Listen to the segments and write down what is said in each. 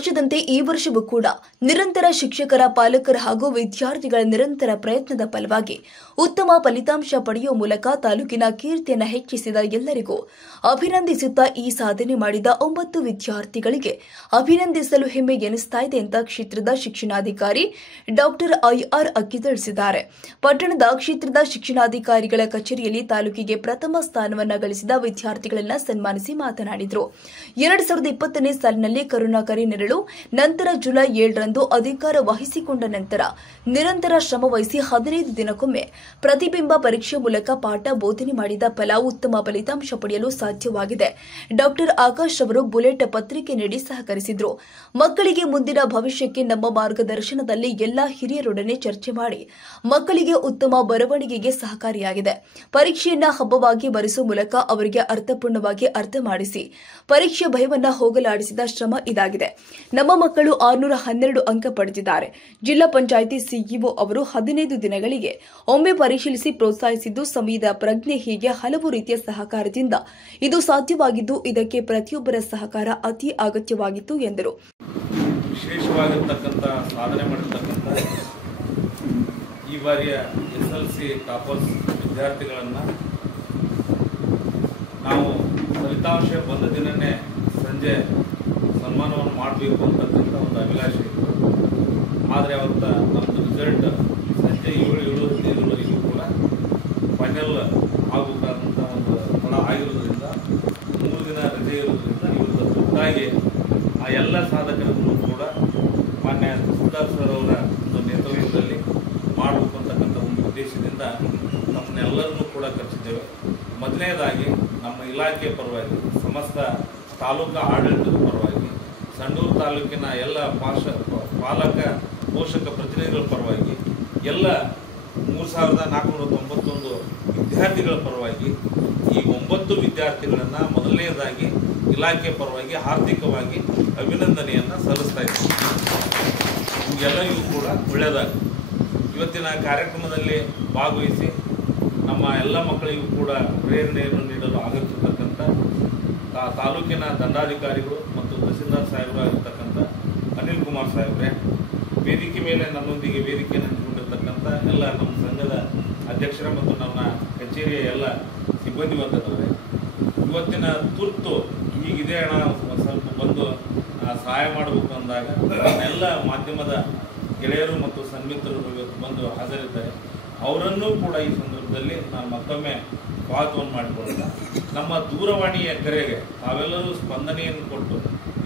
ವರ್ಷದಂತೆ ಈ ವರ್ಷವೂ ಕೂಡ ನಿರಂತರ ಶಿಕ್ಷಕರ, ಪಾಲಕರ ಹಾಗೂ ವಿದ್ಯಾರ್ಥಿಗಳ ನಿರಂತರ ಪ್ರಯತ್ನದ ಫಲವಾಗಿ ಉತ್ತಮ ಫಲಿತಾಂಶ ಪಡೆಯುವ ಮೂಲಕ ತಾಲೂಕಿನ ಕೀರ್ತಿಯನ್ನು ಹೆಚ್ಚಿಸಿದ ಎಲ್ಲರಿಗೂ ಅಭಿನಂದಿಸುತ್ತಾ ಈ ಸಾಧನೆ ಮಾಡಿದ 9 ವಿದ್ಯಾರ್ಥಿಗಳಿಗೆ ಅಭಿನಂದಿಸಲು ಹೆಮ್ಮೆ ಎನಿಸ್ತಾ ಇದೆ ಅಂತ ಕ್ಷೇತ್ರದ ಶಿಕ್ಷಣಾಧಿಕಾರಿ ಡಾಕ್ಟರ್ ಐಆರ್ ಅಕ್ಕಿ ತಿಳಿಸಿದ್ದಾರೆ. ಪಟ್ಟಣದ ಕ್ಷೇತ್ರದ ಶಿಕ್ಷಣಾಧಿಕಾರಿಗಳ ಕಚೇರಿಯಲ್ಲಿ ತಾಲೂಕಿಗೆ ಪ್ರಥಮ ಸ್ಥಾನವನ್ನು ಗಳಿಸಿದ ವಿದ್ಯಾರ್ಥಿಗಳನ್ನು ಸನ್ಮಾನಿಸಿ ಮಾತನಾಡಿದರು. 2020ನೇ ಸಾಲಿನಲ್ಲಿ ಕರುಣಾಕರಿ ನೆರಳು ನಂತರ ಜುಲೈ 7ರಂದು ಅಧಿಕಾರ ವಹಿಸಿಕೊಂಡ ನಂತರ ನಿರಂತರ ಶ್ರಮ ವಹಿಸಿ 15 ದಿನಕ್ಕೊಮ್ಮೆ ಪ್ರತಿಬಿಂಬ ಪರೀಕ್ಷೆ ಮೂಲಕ ಪಾಠ ಬೋಧನೆ ಮಾಡಿದ ಫಲ ಉತ್ತಮ ಫಲಿತಾಂಶ ಪಡೆಯಲು ಸಾಧ್ಯವಾಗಿದೆ. ಡಾಕ್ಟರ್ ಆಕಾಶ್ ಅವರು ಬುಲೆಟ್ ಪತ್ರಿಕೆ ನೀಡಿ ಸಹಕರಿಸಿದರು. ಮಕ್ಕಳಿಗೆ ಮುಂದಿನ ಭವಿಷ್ಯಕ್ಕೆ ನಮ್ಮ ಮಾರ್ಗದರ್ಶನದಲ್ಲಿ ಎಲ್ಲಾ ಹಿರಿಯರೊಡನೆ ಚರ್ಚೆ ಮಾಡಿ ಮಕ್ಕಳಿಗೆ ಉತ್ತಮ ಬರವಣಿಗೆಗೆ ಸಹಕಾರಿಯಾಗಿದೆ. ಪರೀಕ್ಷೆಯನ್ನ ಹಬ್ಬವಾಗಿ ಬರೆಸುವ ಮೂಲಕ ಅವರಿಗೆ ಅರ್ಥಪೂರ್ಣವಾಗಿ ಅರ್ಥ ಮಾಡಿಸಿ ಪರೀಕ್ಷೆ ಭಯವನ್ನ ಹೋಗಲಾಡಿಸಿದ ಶ್ರಮ ಇದಾಗಿದೆ. ನಮ್ಮ ಮಕ್ಕಳು 612 ಅಂಕ ಪಡೆದಿದ್ದಾರೆ. ಜಿಲ್ಲಾ ಪಂಚಾಯಿತಿ ಸಿಇಒ ಅವರು 15 ದಿನಗಳಿಗೆ ಒಮ್ಮೆ ಪರಿಶೀಲಿಸಿ ಪ್ರೋತ್ಸಾಹಿಸಿದ್ದು, ಸಮಯದ ಪ್ರಜ್ಞೆ ಹೀಗೆ ಹಲವು ರೀತಿಯ ಸಹಕಾರದಿಂದ ಇದು ಸಾಧ್ಯವಾಗಿದ್ದು, ಇದಕ್ಕೆ ಪ್ರತಿಯೊಬ್ಬರ ಸಹಕಾರ ಅತಿ ಅಗತ್ಯವಾಗಿತ್ತು ಎಂದರು. ವಿಶೇಷವಾಗಿರತಕ್ಕಂಥ ಸಾಧನೆ ಮಾಡಿರ್ತಕ್ಕಂಥ ಈ ಬಾರಿಯ SLC ಟಾಪರ್ಸ್ ವಿದ್ಯಾರ್ಥಿಗಳನ್ನು ನಾವು ಫಲಿತಾಂಶ ಬಂದ ದಿನನೇ ಸಂಜೆ ಸನ್ಮಾನವನ್ನು ಮಾಡಬೇಕು ಅಂತಕ್ಕಂಥ ಒಂದು ಅಭಿಲಾಷೆ ಇತ್ತು. ಆದರೆ ಅವತ್ತ ನಮ್ಮದು ರಿಸಲ್ಟ್ ಸಂಜೆ 7:15 ಕೂಡ ಫೈನಲ್ ಆಗಬೇಕಾದಂಥ ಒಂದು ಫಲ ಆಗಿರೋದ್ರಿಂದ 3 ದಿನ ರಜೆ ಇರೋದ್ರಿಂದ ಇವತ್ತು ತುರ್ತಾಗಿ ಆ ಎಲ್ಲ ಸಾಧಕರನ್ನು ಕೂಡ ಮಾನ್ಯ ತಹಸೀಲ್ದಾರ್ ಸರ್ ಅವರ ಒಂದು ನೇತೃತ್ವದಲ್ಲಿ ಮಾಡಬೇಕು ಅಂತಕ್ಕಂಥ ಒಂದು ಉದ್ದೇಶದಿಂದ ನಮ್ಮನ್ನೆಲ್ಲರನ್ನೂ ಕೂಡ ಕರೆಸಿದ್ದೇವೆ. ಮೊದಲನೇದಾಗಿ ನಮ್ಮ ಇಲಾಖೆ ಪರವಾಗಿ, ಸಮಸ್ತ ತಾಲೂಕಾ ಆಡಳಿತದ ಪರವಾಗಿ, ಸಂಡೂರು ತಾಲೂಕಿನ ಎಲ್ಲ ಪಾಲಕ ಪೋಷಕ ಪ್ರತಿನಿಧಿಗಳ ಪರವಾಗಿ, ಎಲ್ಲ 3491 ವಿದ್ಯಾರ್ಥಿಗಳ ಪರವಾಗಿ ಈ 9 ವಿದ್ಯಾರ್ಥಿಗಳನ್ನು ಮೊದಲನೇದಾಗಿ ಇಲಾಖೆ ಪರವಾಗಿ ಹಾರ್ದಿಕವಾಗಿ ಅಭಿನಂದನೆಯನ್ನು ಸಲ್ಲಿಸ್ತಾ ಇದ್ದೀವಿ. ನಿಮಗೆಲ್ಲರಿಗೂ ಕೂಡ ಒಳ್ಳೆಯದಾಗಿ ಇವತ್ತಿನ ಕಾರ್ಯಕ್ರಮದಲ್ಲಿ ಭಾಗವಹಿಸಿ ನಮ್ಮ ಎಲ್ಲ ಮಕ್ಕಳಿಗೂ ಕೂಡ ಪ್ರೇರಣೆಯನ್ನು ನೀಡಲು ಆಗಮಿಸಿರ್ತಕ್ಕಂಥ ತಾಲೂಕಿನ ದಂಡಾಧಿಕಾರಿಗಳು ಮತ್ತು ತಹಸೀಲ್ದಾರ್ ಸಾಹೇಬರು ಆಗಿರ್ತಕ್ಕಂಥ ಅನಿಲ್ ಕುಮಾರ್ ಸಾಹೇಬ್ರೆ, ವೇದಿಕೆ ಮೇಲೆ ನನ್ನೊಂದಿಗೆ ವೇದಿಕೆಯನ್ನು ಹಂಚಿಕೊಂಡಿರ್ತಕ್ಕಂಥ ಎಲ್ಲ ನಮ್ಮ ಸಂಘದ ಅಧ್ಯಕ್ಷರ ಮತ್ತು ನಮ್ಮ ಕಚೇರಿಯ ಎಲ್ಲ ಸಿಬ್ಬಂದಿ ವರ್ಗದವರೇ, ಇವತ್ತಿನ ತುರ್ತು ಹೀಗಿದೆ ಅಣ್ಣ ಸ್ವಲ್ಪ ಬಂದು ಸಹಾಯ ಮಾಡಬೇಕು ಅಂದಾಗ ಎಲ್ಲ ಮಾಧ್ಯಮದ ಗೆಳೆಯರು ಮತ್ತು ಸನ್ಮಿತ್ರರು ಇವತ್ತು ಬಂದು ಹಾಜರಿದ್ದಾರೆ. ಅವರನ್ನೂ ಕೂಡ ಈ ಸಂದರ್ಭದಲ್ಲಿ ನಾನು ಮತ್ತೊಮ್ಮೆ ಸ್ವಾಗತವನ್ನು ಮಾಡಿಕೊಳ್ಳುತ್ತಾ, ನಮ್ಮ ದೂರವಾಣಿಯ ಕರೆಗೆ ತಾವೆಲ್ಲರೂ ಸ್ಪಂದನೆಯನ್ನು ಕೊಟ್ಟು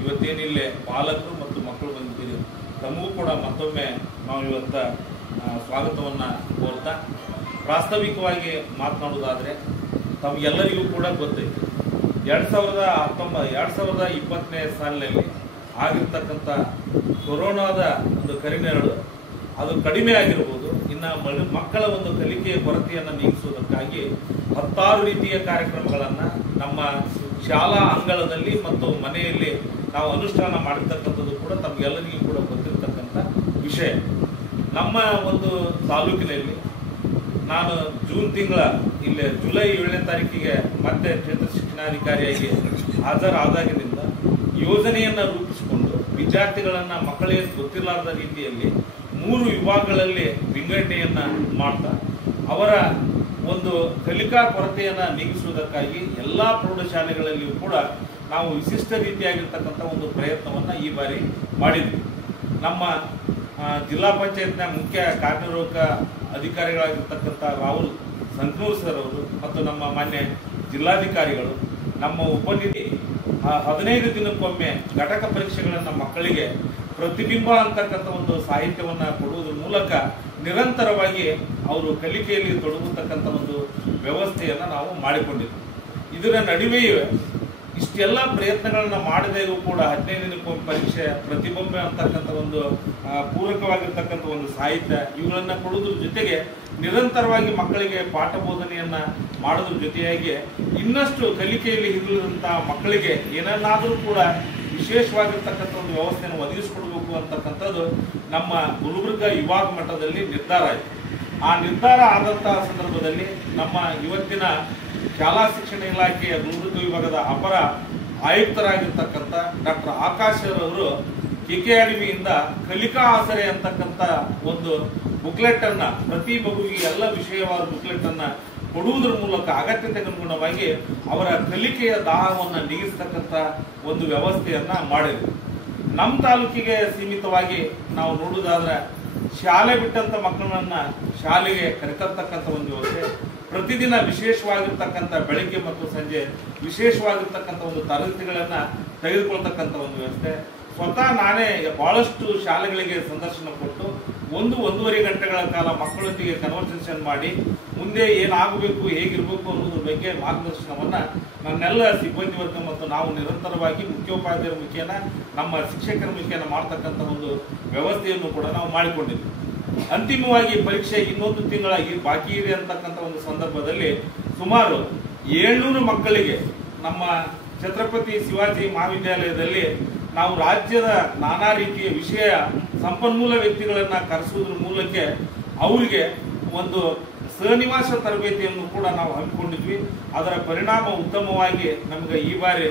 ಇವತ್ತೇನಿಲ್ಲೇ ಪಾಲಕರು ಮತ್ತು ಮಕ್ಕಳು ಬಂದಿದ್ದೀರಿ, ತಮಗೂ ಕೂಡ ಮತ್ತೊಮ್ಮೆ ನಾವು ಇವತ್ತ ಸ್ವಾಗತವನ್ನು ಕೋರ್ತಾ, ಪ್ರಾಸ್ತಾವಿಕವಾಗಿ ಮಾತನಾಡುವುದಾದರೆ ತಮಗೆಲ್ಲರಿಗೂ ಕೂಡ ಗೊತ್ತೈತೆ 2020ನೇ ಸಾಲಿನಲ್ಲಿ ಆಗಿರ್ತಕ್ಕಂಥ ಕೊರೋನಾದ ಒಂದು ಕರಿನೆರಳು ಅದು ಕಡಿಮೆ ಆಗಿರ್ಬೋದು. ಇನ್ನು ಮಕ್ಕಳ ಒಂದು ಕಲಿಕೆಯ ಕೊರತೆಯನ್ನು ನೀಗಿಸುವುದಕ್ಕಾಗಿ 16 ರೀತಿಯ ಕಾರ್ಯಕ್ರಮಗಳನ್ನು ನಮ್ಮ ಶಾಲಾ ಅಂಗಳದಲ್ಲಿ ಮತ್ತು ಮನೆಯಲ್ಲಿ ನಾವು ಅನುಷ್ಠಾನ ಮಾಡಿರ್ತಕ್ಕಂಥದ್ದು ಕೂಡ ತಮಗೆಲ್ಲರಿಗೂ ಕೂಡ ಗೊತ್ತಿರತಕ್ಕಂಥ ವಿಷಯ. ನಮ್ಮ ಒಂದು ತಾಲೂಕಿನಲ್ಲಿ ನಾನು ಜೂನ್ ತಿಂಗಳ ಇಲ್ಲೇ ಜುಲೈ 7ನೇ ತಾರೀಕಿಗೆ ಮತ್ತೆ ಕ್ಷೇತ್ರ ಶಿಕ್ಷಣಾಧಿಕಾರಿಯಾಗಿ ಹಾಜರಾದಾಗಿನಿಂದ ಯೋಜನೆಯನ್ನು ರೂಪಿಸಿಕೊಂಡು ವಿದ್ಯಾರ್ಥಿಗಳನ್ನು ಮಕ್ಕಳಿಗೆ ಗೊತ್ತಿರಲಾರದ ರೀತಿಯಲ್ಲಿ 3 ವಿಭಾಗಗಳಲ್ಲಿ ವಿಂಗಡಣೆಯನ್ನು ಮಾಡ್ತಾ ಅವರ ಒಂದು ಕಲಿಕಾ ಕೊರತೆಯನ್ನು ನೀಗಿಸುವುದಕ್ಕಾಗಿ ಎಲ್ಲ ಪ್ರೌಢಶಾಲೆಗಳಲ್ಲಿಯೂ ಕೂಡ ನಾವು ವಿಶಿಷ್ಟ ರೀತಿಯಾಗಿರ್ತಕ್ಕಂಥ ಒಂದು ಪ್ರಯತ್ನವನ್ನು ಈ ಬಾರಿ ಮಾಡಿದ್ವಿ. ನಮ್ಮ ಜಿಲ್ಲಾ ಪಂಚಾಯತ್ನ ಮುಖ್ಯ ಕಾರ್ಯನಿರ್ವಾಹಕ ಅಧಿಕಾರಿಗಳಾಗಿರ್ತಕ್ಕಂಥ ರಾಹುಲ್ ಸಂಕನೂರ್ ಸರ್ ಅವರು ಮತ್ತು ನಮ್ಮ ಮಾನ್ಯ ಜಿಲ್ಲಾಧಿಕಾರಿಗಳು, ನಮ್ಮ ಉಪನಿಧಿ 15 ದಿನಕ್ಕೊಮ್ಮೆ ಘಟಕ ಪರೀಕ್ಷೆಗಳನ್ನು ಮಕ್ಕಳಿಗೆ ಪ್ರತಿಬಿಂಬ ಅಂತಕ್ಕಂಥ ಒಂದು ಸಾಹಿತ್ಯವನ್ನು ಕೊಡುವುದರ ಮೂಲಕ ನಿರಂತರವಾಗಿ ಅವರು ಕಲಿಕೆಯಲ್ಲಿ ತೊಡಗುತ್ತಕ್ಕಂಥ ಒಂದು ವ್ಯವಸ್ಥೆಯನ್ನು ನಾವು ಮಾಡಿಕೊಂಡಿದ್ವಿ. ಇದರ ನಡುವೆಯೇ ಇಷ್ಟೆಲ್ಲ ಪ್ರಯತ್ನಗಳನ್ನು ಮಾಡದೆಯೂ ಕೂಡ 15 ದಿನಕ್ಕೊಮ್ಮೆ ಪರೀಕ್ಷೆ, ಪ್ರತಿಬಿಂಬ ಅಂತಕ್ಕಂಥ ಒಂದು ಪೂರಕವಾಗಿರ್ತಕ್ಕಂಥ ಒಂದು ಸಾಹಿತ್ಯ ಇವುಗಳನ್ನು ಕೊಡುವುದ್ರ ಜೊತೆಗೆ ನಿರಂತರವಾಗಿ ಮಕ್ಕಳಿಗೆ ಪಾಠ ಬೋಧನೆಯನ್ನು ಮಾಡೋದ್ರ ಜೊತೆಯಾಗಿ ಇನ್ನಷ್ಟು ಕಲಿಕೆಯಲ್ಲಿ ಹಿರಿದಂತಹ ಮಕ್ಕಳಿಗೆ ಏನನ್ನಾದರೂ ಕೂಡ ವಿಶೇಷವಾಗಿರ್ತಕ್ಕಂಥ ಒಂದು ವ್ಯವಸ್ಥೆಯನ್ನು ಒದಗಿಸಿಕೊಡಬೇಕು ಅಂತಕ್ಕಂಥದ್ದು ನಮ್ಮ ಗುಲ್ಬರ್ಗ ವಿಭಾಗ ಮಟ್ಟದಲ್ಲಿ ನಿರ್ಧಾರ ಆಯಿತು. ಆ ನಿರ್ಧಾರ ಆದಂತಹ ಸಂದರ್ಭದಲ್ಲಿ ನಮ್ಮ ಇವತ್ತಿನ ಶಾಲಾ ಶಿಕ್ಷಣ ಇಲಾಖೆಯ ಗುಲ್ಬರ್ಗ ವಿಭಾಗದ ಅಪರ ಆಯುಕ್ತರಾಗಿರ್ತಕ್ಕಂಥ ಡಾಕ್ಟರ್ ಆಕಾಶ್ ಅವರು KKRBಯಿಂದ ಕಲಿಕಾ ಆಸರೆ ಅಂತಕ್ಕಂಥ ಒಂದು ಬುಕ್ಲೆಟ್ ಅನ್ನ ಪ್ರತಿ ಮಗುವಿಗೆ ಎಲ್ಲ ವಿಷಯವಾದ ಬುಕ್ಲೆಟ್ ಅನ್ನ ಕೊಡುವುದರ ಮೂಲಕ ಅಗತ್ಯತೆಗೆ ಅನುಗುಣವಾಗಿ ಅವರ ಕಲಿಕೆಯ ದಾಹವನ್ನು ನೀಗಿಸ್ತಕ್ಕಂಥ ಒಂದು ವ್ಯವಸ್ಥೆಯನ್ನ ಮಾಡಿದ್ವಿ. ನಮ್ಮ ತಾಲೂಕಿಗೆ ಸೀಮಿತವಾಗಿ ನಾವು ನೋಡುವುದಾದ್ರೆ ಶಾಲೆ ಬಿಟ್ಟಂತ ಮಕ್ಕಳನ್ನ ಶಾಲೆಗೆ ಕರೆತರ್ತಕ್ಕಂಥ ಒಂದು ವ್ಯವಸ್ಥೆ, ಪ್ರತಿದಿನ ವಿಶೇಷವಾಗಿರ್ತಕ್ಕಂಥ ಬೆಳಿಗ್ಗೆ ಮತ್ತು ಸಂಜೆ ವಿಶೇಷವಾಗಿರ್ತಕ್ಕಂಥ ಒಂದು ತರಗತಿಗಳನ್ನ ತೆಗೆದುಕೊಳ್ತಕ್ಕಂಥ ಒಂದು ವ್ಯವಸ್ಥೆ. ಸ್ವತಃ ನಾನೇ ಬಹಳಷ್ಟು ಶಾಲೆಗಳಿಗೆ ಸಂದರ್ಶನ ಕೊಟ್ಟು 1-1.5 ಗಂಟೆಗಳ ಕಾಲ ಮಕ್ಕಳೊಂದಿಗೆ ಕನ್ವರ್ಸೇಷನ್ ಮಾಡಿ ಮುಂದೆ ಏನಾಗಬೇಕು, ಹೇಗಿರ್ಬೇಕು ಅನ್ನೋದ್ರ ಬಗ್ಗೆ ಮಾರ್ಗದರ್ಶನವನ್ನ ನನ್ನೆಲ್ಲ ಸಿಬ್ಬಂದಿ ವರ್ಗ ಮತ್ತು ನಾವು ನಿರಂತರವಾಗಿ ಮುಖ್ಯೋಪಾಧ್ಯಾಯರ ಮುಖೇನ ನಮ್ಮ ಶಿಕ್ಷಕರ ಮುಖೇನ ಮಾಡ್ತಕ್ಕಂಥ ಒಂದು ವ್ಯವಸ್ಥೆಯನ್ನು ಕೂಡ ನಾವು ಮಾಡಿಕೊಂಡಿದ್ವಿ. ಅಂತಿಮವಾಗಿ ಪರೀಕ್ಷೆ ಇನ್ನೊಂದು ತಿಂಗಳ ಬಾಕಿ ಇದೆ ಅಂತಕ್ಕಂಥ ಒಂದು ಸಂದರ್ಭದಲ್ಲಿ ಸುಮಾರು 700 ಮಕ್ಕಳಿಗೆ ನಮ್ಮ ಛತ್ರಪತಿ ಶಿವಾಜಿ ಮಹಾವಿದ್ಯಾಲಯದಲ್ಲಿ ನಾವು ರಾಜ್ಯದ ನಾನಾ ರೀತಿಯ ವಿಷಯ ಸಂಪನ್ಮೂಲ ವ್ಯಕ್ತಿಗಳನ್ನ ಕರೆಸುವುದರ ಮೂಲಕ ಅವರಿಗೆ ಒಂದು ಸಹನಿವಾಸ ತರಬೇತಿಯನ್ನು ಕೂಡ ನಾವು ಹಮ್ಮಿಕೊಂಡಿದ್ವಿ. ಅದರ ಪರಿಣಾಮ ಉತ್ತಮವಾಗಿ ನಮಗೆ ಈ ಬಾರಿ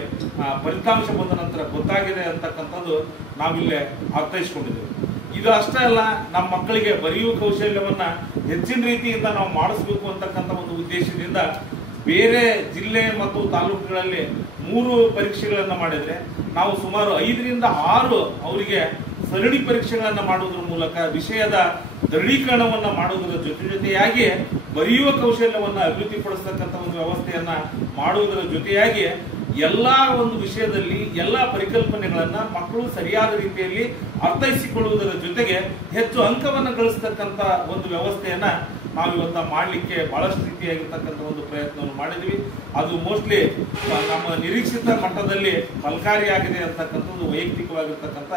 ಫಲಿತಾಂಶ ಬಂದ ನಂತರ ಗೊತ್ತಾಗಿದೆ ಅಂತಕ್ಕಂಥದ್ದು ನಾವಿಲ್ಲೇ ಅರ್ಥೈಸ್ಕೊಂಡಿದ್ದೇವೆ. ಇದು ಅಷ್ಟೇ ಅಲ್ಲ, ನಮ್ಮ ಮಕ್ಕಳಿಗೆ ಬರೆಯುವ ಕೌಶಲ್ಯವನ್ನ ಹೆಚ್ಚಿನ ರೀತಿಯಿಂದ ನಾವು ಮಾಡಿಸ್ಬೇಕು ಅಂತಕ್ಕಂಥ ಒಂದು ಉದ್ದೇಶದಿಂದ ಬೇರೆ ಜಿಲ್ಲೆ ಮತ್ತು ತಾಲೂಕುಗಳಲ್ಲಿ 3 ಪರೀಕ್ಷೆಗಳನ್ನ ಮಾಡಿದ್ರೆ ನಾವು ಸುಮಾರು 5ರಿಂದ 6 ಅವರಿಗೆ ಸರಣಿ ಪರೀಕ್ಷೆಗಳನ್ನ ಮಾಡುವುದರ ಮೂಲಕ ವಿಷಯದ ದೃಢೀಕರಣವನ್ನ ಮಾಡುವುದರ ಜೊತೆಯಾಗಿ ಬರೆಯುವ ಕೌಶಲ್ಯವನ್ನ ಅಭಿವೃದ್ಧಿಪಡಿಸತಕ್ಕಂಥ ಒಂದು ವ್ಯವಸ್ಥೆಯನ್ನ ಮಾಡುವುದರ ಜೊತೆಯಾಗಿ ಎಲ್ಲಾ ಒಂದು ವಿಷಯದಲ್ಲಿ ಎಲ್ಲಾ ಪರಿಕಲ್ಪನೆಗಳನ್ನ ಮಕ್ಕಳು ಸರಿಯಾದ ರೀತಿಯಲ್ಲಿ ಅರ್ಥೈಸಿಕೊಳ್ಳುವುದರ ಜೊತೆಗೆ ಹೆಚ್ಚು ಅಂಕವನ್ನು ಗಳಿಸ್ತಕ್ಕಂಥ ಒಂದು ವ್ಯವಸ್ಥೆಯನ್ನ ನಾವಿವತ್ತ ಮಾಡಲಿಕ್ಕೆ ಬಹಳಷ್ಟು ರೀತಿಯಾಗಿರ್ತಕ್ಕಂಥ ಒಂದು ಪ್ರಯತ್ನವನ್ನು ಮಾಡಿದ್ವಿ. ಅದು ಮೋಸ್ಟ್ಲಿ ನಮ್ಮ ನಿರೀಕ್ಷಿತ ಮಟ್ಟದಲ್ಲಿ ಫಲಕಾರಿಯಾಗಿದೆ ಅಂತಕ್ಕಂಥದ್ದು ವೈಯಕ್ತಿಕವಾಗಿರ್ತಕ್ಕಂಥ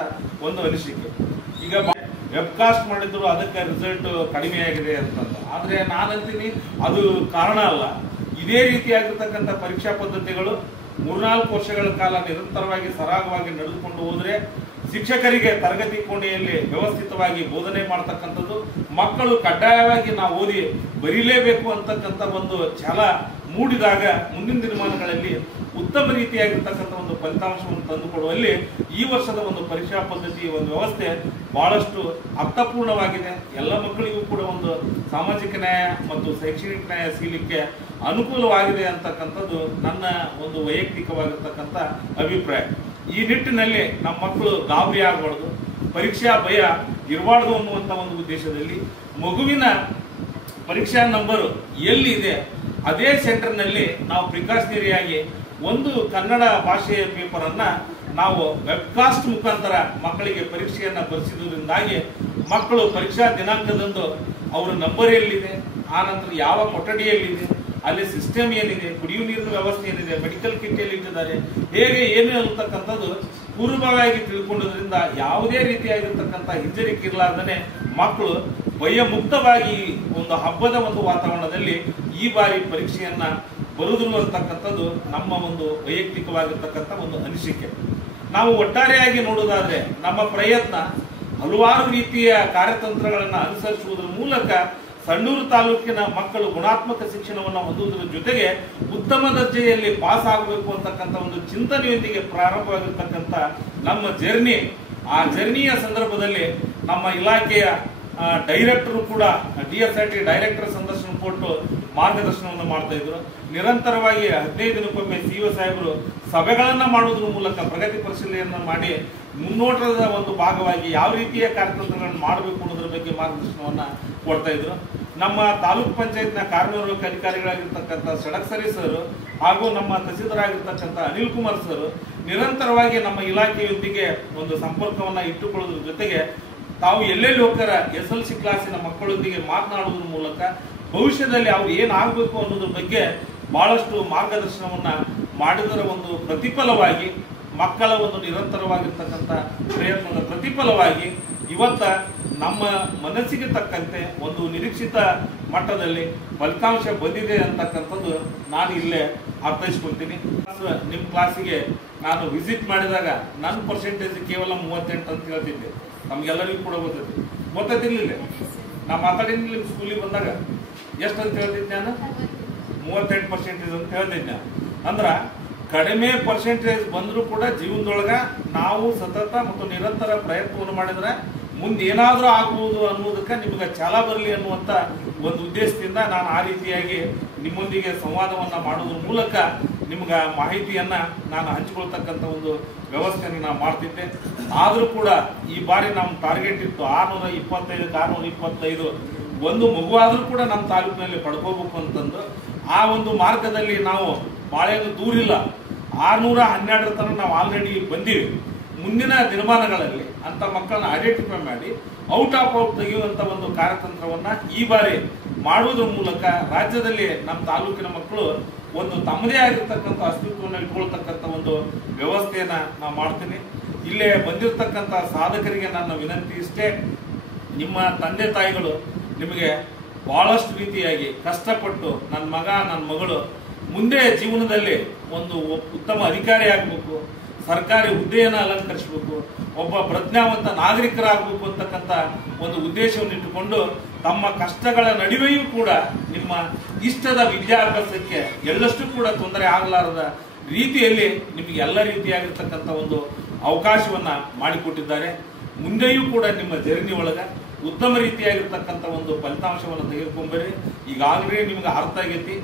ಒಂದು ಅನಿಸಿಕೆ. ಈಗ ವೆಬ್ಕಾಸ್ಟ್ ಮಾಡಿದ್ರು ಅದಕ್ಕೆ ರಿಸಲ್ಟ್ ಕಡಿಮೆ ಆಗಿದೆ ಅಂತಂದ, ಆದ್ರೆ ನಾನಂತೀನಿ ಅದು ಕಾರಣ ಅಲ್ಲ. ಇದೇ ರೀತಿಯಾಗಿರ್ತಕ್ಕಂಥ ಪರೀಕ್ಷಾ ಪದ್ಧತಿಗಳು 3-4 ವರ್ಷಗಳ ಕಾಲ ನಿರಂತರವಾಗಿ ಸರಾಗವಾಗಿ ನಡೆದುಕೊಂಡು ಹೋದ್ರೆ ಶಿಕ್ಷಕರಿಗೆ ತರಗತಿ ಕೋಣೆಯಲ್ಲಿ ವ್ಯವಸ್ಥಿತವಾಗಿ ಬೋಧನೆ ಮಾಡತಕ್ಕಂಥದ್ದು, ಮಕ್ಕಳು ಕಡ್ಡಾಯವಾಗಿ ನಾವು ಓದಿ ಬರೀಲೇಬೇಕು ಅಂತಕ್ಕಂಥ ಒಂದು ಛಲ ಮೂಡಿದಾಗ ಮುಂದಿನ ದಿನಮಾನಗಳಲ್ಲಿ ಉತ್ತಮ ರೀತಿಯಾಗಿರ್ತಕ್ಕಂಥ ಒಂದು ಫಲಿತಾಂಶವನ್ನು ತಂದುಕೊಡುವಲ್ಲಿ ಈ ವರ್ಷದ ಒಂದು ಪರೀಕ್ಷಾ ಪದ್ಧತಿ ಒಂದು ವ್ಯವಸ್ಥೆ ಬಹಳಷ್ಟು ಅರ್ಥಪೂರ್ಣವಾಗಿದೆ. ಎಲ್ಲ ಮಕ್ಕಳಿಗೂ ಕೂಡ ಒಂದು ಸಾಮಾಜಿಕ ನ್ಯಾಯ ಮತ್ತು ಶೈಕ್ಷಣಿಕ ನ್ಯಾಯ ಸಿಗಲಿಕ್ಕೆ ಅನುಕೂಲವಾಗಿದೆ ಅಂತಕ್ಕಂಥದ್ದು ನನ್ನ ಒಂದು ವೈಯಕ್ತಿಕವಾಗಿರ್ತಕ್ಕಂಥ ಅಭಿಪ್ರಾಯ. ಈ ನಿಟ್ಟಿನಲ್ಲಿ ನಮ್ಮ ಮಕ್ಕಳು ಗಾಬರಿ ಆಗಬಾರ್ದು, ಪರೀಕ್ಷಾ ಭಯ ಇರಬಾರ್ದು ಅನ್ನುವಂಥ ಒಂದು ಉದ್ದೇಶದಲ್ಲಿ ಮಗುವಿನ ಪರೀಕ್ಷಾ ನಂಬರ್ ಎಲ್ಲಿದೆ ಅದೇ ಸೆಂಟರ್ನಲ್ಲಿ ನಾವು ಪ್ರಿಕಾಷನರಿಯಾಗಿ ಒಂದು ಕನ್ನಡ ಭಾಷೆಯ ಪೇಪರ್ ಅನ್ನ ನಾವು ವೆಬ್ಕಾಸ್ಟ್ ಮುಖಾಂತರ ಮಕ್ಕಳಿಗೆ ಪರೀಕ್ಷೆಯನ್ನ ಬರೆಸಿದ್ರಿಂದಾಗಿ ಮಕ್ಕಳು ಪರೀಕ್ಷಾ ದಿನಾಂಕದಂದು ಅವರ ನಂಬರ್ ಎಲ್ಲಿದೆ, ಆ ನಂತರ ಯಾವ ಕೊಠಡಿಯಲ್ಲಿದೆ, ಅಲ್ಲಿ ಸಿಸ್ಟಮ್ ಏನಿದೆ, ಕುಡಿಯುವ ನೀರಿನ ವ್ಯವಸ್ಥೆ ಏನಿದೆ, ಮೆಡಿಕಲ್ ಕಿಟ್ ಎಲ್ಲಿ ಇಟ್ಟಿದ್ದಾರೆ, ಹೇಗೆ ಏನು ಅನ್ನತಕ್ಕಂಥದ್ದು ಪೂರ್ವವಾಗಿ ತಿಳ್ಕೊಂಡೋದ್ರಿಂದ ಯಾವುದೇ ರೀತಿಯಾಗಿರ್ತಕ್ಕಂಥ ಹಿಂಜರಿಕೆ ಇರಲಾರ್ದೇ ಮಕ್ಕಳು ಭಯ ಮುಕ್ತವಾಗಿ ಒಂದು ಹಬ್ಬದ ಒಂದು ವಾತಾವರಣದಲ್ಲಿ ಈ ಬಾರಿ ಪರೀಕ್ಷೆಯನ್ನ ಬರುವುದು ಅಂತಕ್ಕಂಥದ್ದು ನಮ್ಮ ಒಂದು ವೈಯಕ್ತಿಕವಾಗಿರ್ತಕ್ಕಂಥ ಒಂದು ಅನಿಸಿಕೆ. ನಾವು ಒಟ್ಟಾರೆಯಾಗಿ ನೋಡುವುದಾದ್ರೆ ನಮ್ಮ ಪ್ರಯತ್ನ ಹಲವಾರು ರೀತಿಯ ಕಾರ್ಯತಂತ್ರಗಳನ್ನು ಅನುಸರಿಸುವುದರ ಮೂಲಕ ಸಂಡೂರು ತಾಲೂಕಿನ ಮಕ್ಕಳು ಗುಣಾತ್ಮಕ ಶಿಕ್ಷಣವನ್ನು ಹೊಂದುವುದರ ಜೊತೆಗೆ ಉತ್ತಮ ದರ್ಜೆಯಲ್ಲಿ ಪಾಸ್ ಆಗಬೇಕು ಅಂತಕ್ಕಂಥ ಒಂದು ಚಿಂತನೆಯೊಂದಿಗೆ ಪ್ರಾರಂಭವಾಗಿರ್ತಕ್ಕಂಥ ನಮ್ಮ ಜರ್ನಿ, ಆ ಜರ್ನಿಯ ಸಂದರ್ಭದಲ್ಲಿ ನಮ್ಮ ಇಲಾಖೆಯ ಡೈರೆಕ್ಟರ್ ಕೂಡ DSIT ಡೈರೆಕ್ಟರ್ ಸಂದರ್ಶನ ಕೊಟ್ಟು ಮಾರ್ಗದರ್ಶನವನ್ನು ಮಾಡ್ತಾ ಇದ್ರು. ನಿರಂತರವಾಗಿ 15 ದಿನಕ್ಕೊಮ್ಮೆ CO ಸಾಹೇಬರು ಸಭೆಗಳನ್ನ ಮಾಡುವುದರ ಮೂಲಕ ಪ್ರಗತಿ ಪರಿಶೀಲನೆಯನ್ನು ಮಾಡಿ ಮುನ್ನೋಟದ ಒಂದು ಭಾಗವಾಗಿ ಯಾವ ರೀತಿಯ ಕಾರ್ಯತಂತ್ರಗಳನ್ನು ಮಾಡಬೇಕು ಅನ್ನೋದ್ರ ಬಗ್ಗೆ ಮಾರ್ಗದರ್ಶನವನ್ನ ಕೊಡ್ತಾ ಇದ್ರು. ನಮ್ಮ ತಾಲೂಕ್ ಪಂಚಾಯತ್ನ ಕಾರ್ಯನಿರ್ವಾಹಕ ಅಧಿಕಾರಿಗಳಾಗಿರ್ತಕ್ಕಂಥ ಸಡಕ್ಸರಿ ಸರ್ ಹಾಗೂ ನಮ್ಮ ತಹಸೀಲ್ದಾರ್ ಅನಿಲ್ ಕುಮಾರ್ ಸರ್ ನಿರಂತರವಾಗಿ ನಮ್ಮ ಇಲಾಖೆಯೊಂದಿಗೆ ಒಂದು ಸಂಪರ್ಕವನ್ನ ಇಟ್ಟುಕೊಳ್ಳೋದ್ರ ಜೊತೆಗೆ ತಾವು ಎಲ್ಲೆಲ್ಲಿ ಹೋಗ್ತಾರ SLC ಕ್ಲಾಸಿನ ಮಕ್ಕಳೊಂದಿಗೆ ಮಾತನಾಡುವುದರ ಮೂಲಕ ಭವಿಷ್ಯದಲ್ಲಿ ಅವ್ರು ಏನಾಗಬೇಕು ಅನ್ನೋದ್ರ ಬಗ್ಗೆ ಬಹಳಷ್ಟು ಮಾರ್ಗದರ್ಶನವನ್ನ ಮಾಡಿದರ ಒಂದು ಪ್ರತಿಫಲವಾಗಿ, ಮಕ್ಕಳ ಒಂದು ನಿರಂತರವಾಗಿರ್ತಕ್ಕಂಥ ಪ್ರಯತ್ನದ ಪ್ರತಿಫಲವಾಗಿ ಇವತ್ತ ನಮ್ಮ ಮನಸ್ಸಿಗೆ ತಕ್ಕಂತೆ ಒಂದು ನಿರೀಕ್ಷಿತ ಮಟ್ಟದಲ್ಲಿ ಫಲಿತಾಂಶ ಬಂದಿದೆ ಅಂತಕ್ಕಂಥದ್ದು ನಾನು ಇಲ್ಲೇ ಅರ್ಥೈಸ್ಕೊಳ್ತೀನಿ. ನಿಮ್ಮ ಕ್ಲಾಸಿಗೆ ನಾನು ವಿಸಿಟ್ ಮಾಡಿದಾಗ ನನ್ನ ಪರ್ಸೆಂಟೇಜ್ ಕೇವಲ 38 ಅಂತ ಹೇಳ್ತಿದ್ದೆ. ನಮ್ಗೆಲ್ಲರಿಗೂ ಕೂಡ ಗೊತ್ತಿರ್ಲಿಲ್ಲ. ನಾ ಮಾತಾಡಿದ್ನಿ ನಿಮ್ಮ ಸ್ಕೂಲಿಗೆ ಬಂದಾಗ ಎಷ್ಟು ಅಂತ ಹೇಳ್ತಿದ್ದೆ ನಾನು, 38% ಅಂತ ಹೇಳ್ತಿದ್ದೆ. ಅಂದ್ರ ಕಡಿಮೆ ಪರ್ಸೆಂಟೇಜ್ ಬಂದರೂ ಕೂಡ ಜೀವನದೊಳಗ ನಾವು ಸತತ ಮತ್ತು ನಿರಂತರ ಪ್ರಯತ್ನವನ್ನು ಮಾಡಿದ್ರೆ ಮುಂದೆ ಏನಾದರೂ ಆಗ್ಬೋದು ಅನ್ನೋದಕ್ಕೆ ನಿಮ್ಗೆ ಛಲ ಬರಲಿ ಅನ್ನುವಂಥ ಒಂದು ಉದ್ದೇಶದಿಂದ ನಾನು ಆ ರೀತಿಯಾಗಿ ನಿಮ್ಮೊಂದಿಗೆ ಸಂವಾದವನ್ನ ಮಾಡೋದ್ರ ಮೂಲಕ ನಿಮ್ಗೆ ಮಾಹಿತಿಯನ್ನ ನಾನು ಹಂಚಿಕೊಳ್ತಕ್ಕಂಥ ಒಂದು ವ್ಯವಸ್ಥೆಯನ್ನು ನಾನು ಮಾಡ್ತಿದ್ದೆ. ಆದರೂ ಕೂಡ ಈ ಬಾರಿ ನಮ್ಮ ಟಾರ್ಗೆಟ್ ಇತ್ತು 625 ಒಂದು ಮಗುವಾದ್ರೂ ಕೂಡ ನಮ್ಮ ತಾಲೂಕಿನಲ್ಲಿ ಪಡ್ಕೋಬೇಕು ಅಂತಂದು ಆ ಒಂದು ಮಾರ್ಗದಲ್ಲಿ ನಾವು ಬಾಳೇನು ದೂರಿಲ್ಲ 612 ತನಕ ನಾವು ಆಲ್ರೆಡಿ ಬಂದೀವಿ. ಮುಂದಿನ ದಿನಮಾನಗಳಲ್ಲಿ ಅಂತ ಮಕ್ಕಳನ್ನ ಐಡೆಂಟಿಫೈ ಮಾಡಿ ಔಟ್ ತೆಗೆಯುವಂತ ಒಂದು ಕಾರ್ಯತಂತ್ರವನ್ನ ಈ ಬಾರಿ ಮಾಡುವುದರ ಮೂಲಕ ರಾಜ್ಯದಲ್ಲಿ ನಮ್ಮ ತಾಲೂಕಿನ ಮಕ್ಕಳು ಒಂದು ತಮ್ಮದೇ ಆಗಿರ್ತಕ್ಕಂಥ ಅಸ್ತಿತ್ವವನ್ನು ಇಟ್ಕೊಳ್ತಕ್ಕಂಥ ಒಂದು ವ್ಯವಸ್ಥೆಯನ್ನ ನಾವು ಮಾಡ್ತೀನಿ. ಇಲ್ಲೇ ಬಂದಿರತಕ್ಕಂಥ ಸಾಧಕರಿಗೆ ನನ್ನ ವಿನಂತಿ ಇಷ್ಟೇ, ನಿಮ್ಮ ತಂದೆ ತಾಯಿಗಳು ನಿಮಗೆ ಬಹಳಷ್ಟು ರೀತಿಯಾಗಿ ಕಷ್ಟಪಟ್ಟು ನನ್ನ ಮಗ ನನ್ನ ಮಗಳು ಮುಂದೆ ಜೀವನದಲ್ಲಿ ಒಂದು ಉತ್ತಮ ಅಧಿಕಾರಿ ಆಗಬೇಕು, ಸರ್ಕಾರಿ ಹುದ್ದೆಯನ್ನು ಅಲಂಕರಿಸಬೇಕು, ಒಬ್ಬ ಪ್ರಜ್ಞಾವಂತ ನಾಗರಿಕರಾಗಬೇಕು ಅಂತಕ್ಕಂಥ ಒಂದು ಉದ್ದೇಶವನ್ನು ಇಟ್ಟುಕೊಂಡು ತಮ್ಮ ಕಷ್ಟಗಳ ನಡುವೆಯೂ ಕೂಡ ನಿಮ್ಮ ಇಷ್ಟದ ವಿದ್ಯಾಭ್ಯಾಸಕ್ಕೆ ಎಳ್ಳಷ್ಟು ಕೂಡ ತೊಂದರೆ ಆಗಲಾರದ ರೀತಿಯಲ್ಲಿ ನಿಮಗೆ ಎಲ್ಲ ರೀತಿಯಾಗಿರ್ತಕ್ಕಂಥ ಒಂದು ಅವಕಾಶವನ್ನ ಮಾಡಿಕೊಟ್ಟಿದ್ದಾರೆ. ಮುಂದೆಯೂ ಕೂಡ ನಿಮ್ಮ ಜರ್ನಿ ಒಳಗ ಉತ್ತಮ ರೀತಿಯಾಗಿರ್ತಕ್ಕಂಥ ಒಂದು ಫಲಿತಾಂಶವನ್ನು ತೆಗೆದುಕೊಂಡ್ಬರಿ. ಈಗಾಗಲೇ ನಿಮ್ಗೆ ಅರ್ಥ ಆಗೈತಿ,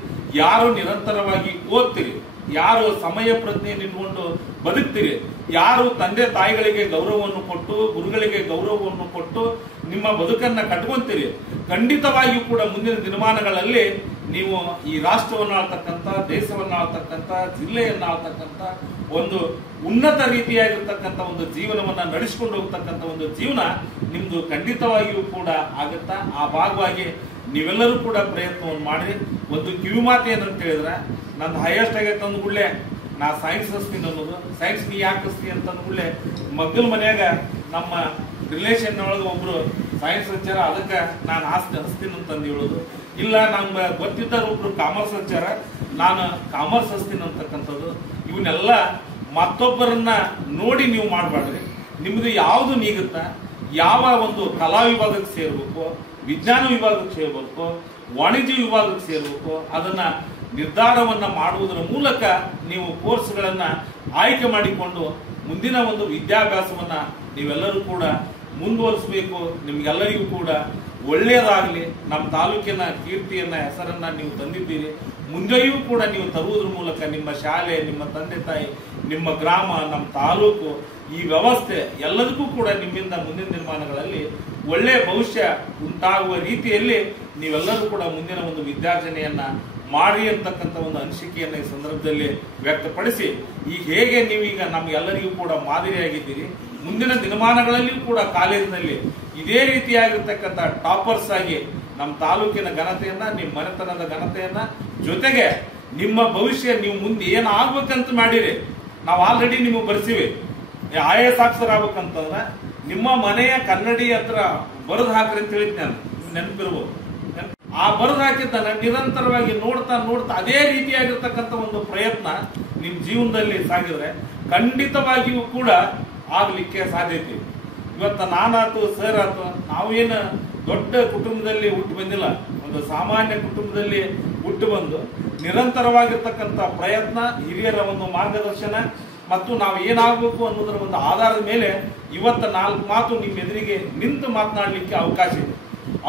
ಯಾರು ನಿರಂತರವಾಗಿ ಓದ್ತೀರಿ, ಯಾರು ಸಮಯ ಪ್ರಜ್ಞೆಯನ್ನು ಇಟ್ಕೊಂಡು ಬದುಕ್ತೀರಿ, ಯಾರು ತಂದೆ ತಾಯಿಗಳಿಗೆ ಗೌರವವನ್ನು ಕೊಟ್ಟು ಗುರುಗಳಿಗೆ ಗೌರವವನ್ನು ಕೊಟ್ಟು ನಿಮ್ಮ ಬದುಕನ್ನ ಕಟ್ಕೊಂತೀರಿ, ಖಂಡಿತವಾಗಿಯೂ ಕೂಡ ಮುಂದಿನ ದಿನಮಾನಗಳಲ್ಲಿ ನೀವು ಈ ರಾಷ್ಟ್ರವನ್ನು ಆಳ್ತಕ್ಕಂಥ, ದೇಶವನ್ನು ಆಳ್ತಕ್ಕಂಥ, ಜಿಲ್ಲೆಯನ್ನು ಆಳ್ತಕ್ಕಂಥ ಒಂದು ಉನ್ನತ ರೀತಿಯಾಗಿರ್ತಕ್ಕಂಥ ಒಂದು ಜೀವನವನ್ನ ನಡೆಸಿಕೊಂಡು ಹೋಗ್ತಕ್ಕಂಥ ಒಂದು ಜೀವನ ನಿಮ್ದು ಖಂಡಿತವಾಗಿಯೂ ಕೂಡ ಆಗುತ್ತಾ. ಆ ಭಾಗವಾಗಿ ನೀವೆಲ್ಲರೂ ಕೂಡ ಪ್ರಯತ್ನವನ್ನು ಮಾಡಿ. ಒಂದು ಕಿವಿಮಾತು ಏನಂತ ಹೇಳಿದ್ರೆ, ನಂದು ಹೈಯೆಸ್ಟ್ ಆಗೈತೆ ಅಂದ್ಬಿಡ್ಲೆ ನಾ ಸೈನ್ಸ್ ಹಚ್ತೀನಿ ಅನ್ನೋದು. ಸೈನ್ಸ್ ನೀ ಯಾಕೆ ಹಚ್ತೀನಿ ಅಂತ ಅಂದ್ಬಿಡ್ಲೆ ಮಗ್ಗಲ ಮನ್ಯಾಗ ನಮ್ಮ ರಿಲೇಷನ್ ಒಳಗೆ ಒಬ್ರು ಸೈನ್ಸ್ ಹಚ್ಚಾರ, ಅದಕ್ಕೆ ನಾನು ಹಚ್ತೀನಿ ಅಂತಂದು ಹೇಳೋದು. ಇಲ್ಲ ನಮ್ಗೆ ಗೊತ್ತಿದ್ದರು ಒಬ್ರು ಕಾಮರ್ಸ್ ಹಚ್ಚಾರ, ನಾನು ಕಾಮರ್ಸ್ ಹಚ್ತೀನಿ ಅಂತಕ್ಕಂಥದ್ದು. ಇವನ್ನೆಲ್ಲ ಮತ್ತೊಬ್ಬರನ್ನ ನೋಡಿ ನೀವು ಮಾಡಬೇಡ್ರಿ. ನಿಮ್ದು ಯಾವುದು ನೀಗುತ್ತ, ಯಾವ ಒಂದು ಕಲಾ ವಿಭಾಗಕ್ಕೆ ಸೇರ್ಬೇಕು, ವಿಜ್ಞಾನ ವಿಭಾಗಕ್ಕೆ ಸೇರ್ಬೇಕು, ವಾಣಿಜ್ಯ ವಿಭಾಗಕ್ಕೆ ಸೇರ್ಬೇಕು, ಅದನ್ನ ನಿರ್ಧಾರವನ್ನ ಮಾಡುವುದರ ಮೂಲಕ ನೀವು ಕೋರ್ಸ್ಗಳನ್ನ ಆಯ್ಕೆ ಮಾಡಿಕೊಂಡು ಮುಂದಿನ ಒಂದು ವಿದ್ಯಾಭ್ಯಾಸವನ್ನ ನೀವೆಲ್ಲರೂ ಕೂಡ ಮುಂದುವರಿಸಬೇಕು. ನಿಮ್ಗೆಲ್ಲರಿಗೂ ಕೂಡ ಒಳ್ಳೆಯದಾಗಲಿ. ನಮ್ಮ ತಾಲೂಕಿನ ಕೀರ್ತಿಯನ್ನ, ಹೆಸರನ್ನ ನೀವು ತಂದಿದ್ದೀರಿ. ಮುಂದೆಯೂ ಕೂಡ ನೀವು ತರುವುದರ ಮೂಲಕ ನಿಮ್ಮ ಶಾಲೆ, ನಿಮ್ಮ ತಂದೆ ತಾಯಿ, ನಿಮ್ಮ ಗ್ರಾಮ, ನಮ್ಮ ತಾಲೂಕು, ಈ ವ್ಯವಸ್ಥೆ ಎಲ್ಲದಕ್ಕೂ ಕೂಡ ನಿಮ್ಮಿಂದ ಮುಂದಿನ ದಿನಮಾನಗಳಲ್ಲಿ ಒಳ್ಳೆಯ ಭವಿಷ್ಯ ಉಂಟಾಗುವ ರೀತಿಯಲ್ಲಿ ನೀವೆಲ್ಲರೂ ಕೂಡ ಮುಂದಿನ ಒಂದು ವಿದ್ಯಾರ್ಜನೆಯನ್ನ ಮಾಡಿ ಅಂತಕ್ಕಂಥ ಒಂದು ಅನಿಸಿಕೆಯನ್ನ ಈ ಸಂದರ್ಭದಲ್ಲಿ ವ್ಯಕ್ತಪಡಿಸಿ, ಈಗ ಹೇಗೆ ನೀವೀಗ ನಮ್ಗೆಲ್ಲರಿಗೂ ಕೂಡ ಮಾದರಿಯಾಗಿದ್ದೀರಿ, ಮುಂದಿನ ದಿನಮಾನಗಳಲ್ಲಿಯೂ ಕೂಡ ಕಾಲೇಜಿನಲ್ಲಿ ಇದೇ ರೀತಿಯಾಗಿರ್ತಕ್ಕಂಥ ಟಾಪರ್ಸ್ ಆಗಿ ನಮ್ಮ ತಾಲೂಕಿನ ಘನತೆಯನ್ನ, ನಿಮ್ಮ ಮನೆತನದ ಘನತೆಯನ್ನ, ಜೊತೆಗೆ ನಿಮ್ಮ ಭವಿಷ್ಯ ನೀವು ಮುಂದೆ ಏನ್ ಆಗ್ಬೇಕಂತ ಮಾಡಿರಿ, ನಾವು ಆಲ್ರೆಡಿ ನಿಮಗೆ ಬರ್ಸಿವಿ. IAS ಆಫೀಸರ್ ಆಗ್ಬೇಕಂತಂದ್ರೆ ನಿಮ್ಮ ಮನೆಯ ಕನ್ನಡಿ ಹತ್ರ ಬರೆದು ಹಾಕ್ರಿ ಅಂತ ಹೇಳಿದ್ ನಾನು, ನೆನಪಿರ್ಬೋದು. ಆ ಬರೆದು ಹಾಕಿದ್ದಾನೆ ನಿರಂತರವಾಗಿ ನೋಡ್ತಾ ನೋಡ್ತಾ ಅದೇ ರೀತಿಯಾಗಿರ್ತಕ್ಕಂಥ ಒಂದು ಪ್ರಯತ್ನ ನಿಮ್ ಜೀವನದಲ್ಲಿ ಸಾಗಿದ್ರೆ ಖಂಡಿತವಾಗಿಯೂ ಕೂಡ ಆಗ್ಲಿಕ್ಕೆ ಸಾಧ್ಯತೆ. ಇವತ್ತು ನಾನಾತು, ಸರ್ ಆತು, ನಾವೇನು ದೊಡ್ಡ ಕುಟುಂಬದಲ್ಲಿ ಹುಟ್ಟು ಬಂದಿಲ್ಲ, ಒಂದು ಸಾಮಾನ್ಯ ಕುಟುಂಬದಲ್ಲಿ ಹುಟ್ಟು ಬಂದು ನಿರಂತರವಾಗಿರ್ತಕ್ಕಂಥ ಪ್ರಯತ್ನ, ಹಿರಿಯರ ಒಂದು ಮಾರ್ಗದರ್ಶನ ಮತ್ತು ನಾವು ಏನಾಗಬೇಕು ಅನ್ನೋದರ ಒಂದು ಆಧಾರದ ಮೇಲೆ ಇವತ್ತು 4 ಮಾತು ನಿಮ್ಮ ಎದುರಿಗೆ ನಿಂತು ಮಾತನಾಡಲಿಕ್ಕೆ ಅವಕಾಶ ಇದೆ.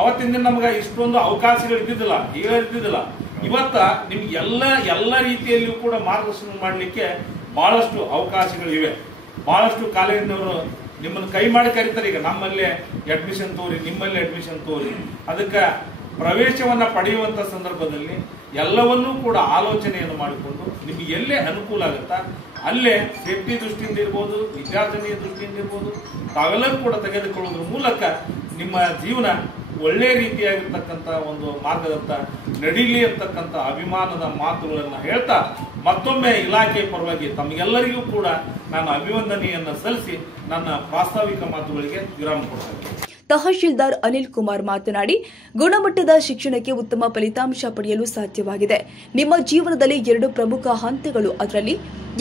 ಅವತ್ತಿನ ದಿನ ನಮ್ಗೆ ಇಷ್ಟೊಂದು ಅವಕಾಶಗಳು ಇದ್ದಿದ್ದಿಲ್ಲ, ಇರ್ತಿದ್ದಿಲ್ಲ. ಇವತ್ತ ನಿಮ್ಗೆ ಎಲ್ಲ ರೀತಿಯಲ್ಲಿಯೂ ಕೂಡ ಮಾರ್ಗದರ್ಶನ ಮಾಡಲಿಕ್ಕೆ ಬಹಳಷ್ಟು ಅವಕಾಶಗಳಿವೆ. ಬಹಳಷ್ಟು ಕಾಲೇಜಿನವರು ನಿಮ್ಮನ್ನು ಕೈ ಮಾಡಿ ಕರೀತಾರೆ, ಈಗ ನಮ್ಮಲ್ಲೇ ಅಡ್ಮಿಷನ್ ತೋರಿ, ನಿಮ್ಮಲ್ಲೇ ಅಡ್ಮಿಷನ್ ತೋರಿ. ಅದಕ್ಕೆ ಪ್ರವೇಶವನ್ನ ಪಡೆಯುವಂತ ಸಂದರ್ಭದಲ್ಲಿ ಎಲ್ಲವನ್ನೂ ಕೂಡ ಆಲೋಚನೆಯನ್ನು ಮಾಡಿಕೊಂಡು ನಿಮಗೆ ಎಲ್ಲೇ ಅನುಕೂಲ ಆಗುತ್ತಾ ಅಲ್ಲೇ ಸೇಫ್ಟಿ ದೃಷ್ಟಿಯಿಂದ ಇರ್ಬೋದು, ವಿದ್ಯಾರ್ಥಿನಿಯ ದೃಷ್ಟಿಯಿಂದ ಇರ್ಬೋದು, ತಾವೆಲ್ಲರೂ ಕೂಡ ತೆಗೆದುಕೊಳ್ಳೋದ್ರ ಮೂಲಕ ನಿಮ್ಮ ಜೀವನ ಒಳ್ಳೆ ರೀತಿಯಾಗಿರ್ತಕ್ಕಂಥ ಒಂದು ಮಾರ್ಗದತ್ತ ನಡೀಲಿ ಅಂತಕ್ಕಂಥ ಅಭಿಮಾನದ ಮಾತುಗಳನ್ನ ಹೇಳ್ತಾ ಮತ್ತೊಮ್ಮೆ ಇಲಾಖೆ ಪರವಾಗಿ ತಮಗೆಲ್ಲರಿಗೂ ಕೂಡ ನಾನು ಅಭಿವಂದನೆಯನ್ನು ಸಲ್ಲಿಸಿ ನನ್ನ ಪ್ರಾಸ್ತಾವಿಕ ಮಾತುಗಳಿಗೆ ವಿರಾಮ ಕೊಡ್ತೇನೆ. ತಹಶೀಲ್ದಾರ್ ಅನಿಲ್ ಕುಮಾರ್ ಮಾತನಾಡಿ, ಗುಣಮಟ್ಟದ ಶಿಕ್ಷಣಕ್ಕೆ ಉತ್ತಮ ಫಲಿತಾಂಶ ಪಡೆಯಲು ಸಾಧ್ಯವಾಗಿದೆ. ನಿಮ್ಮ ಜೀವನದಲ್ಲಿ 2 ಪ್ರಮುಖ ಹಂತಗಳು, ಅದರಲ್ಲಿ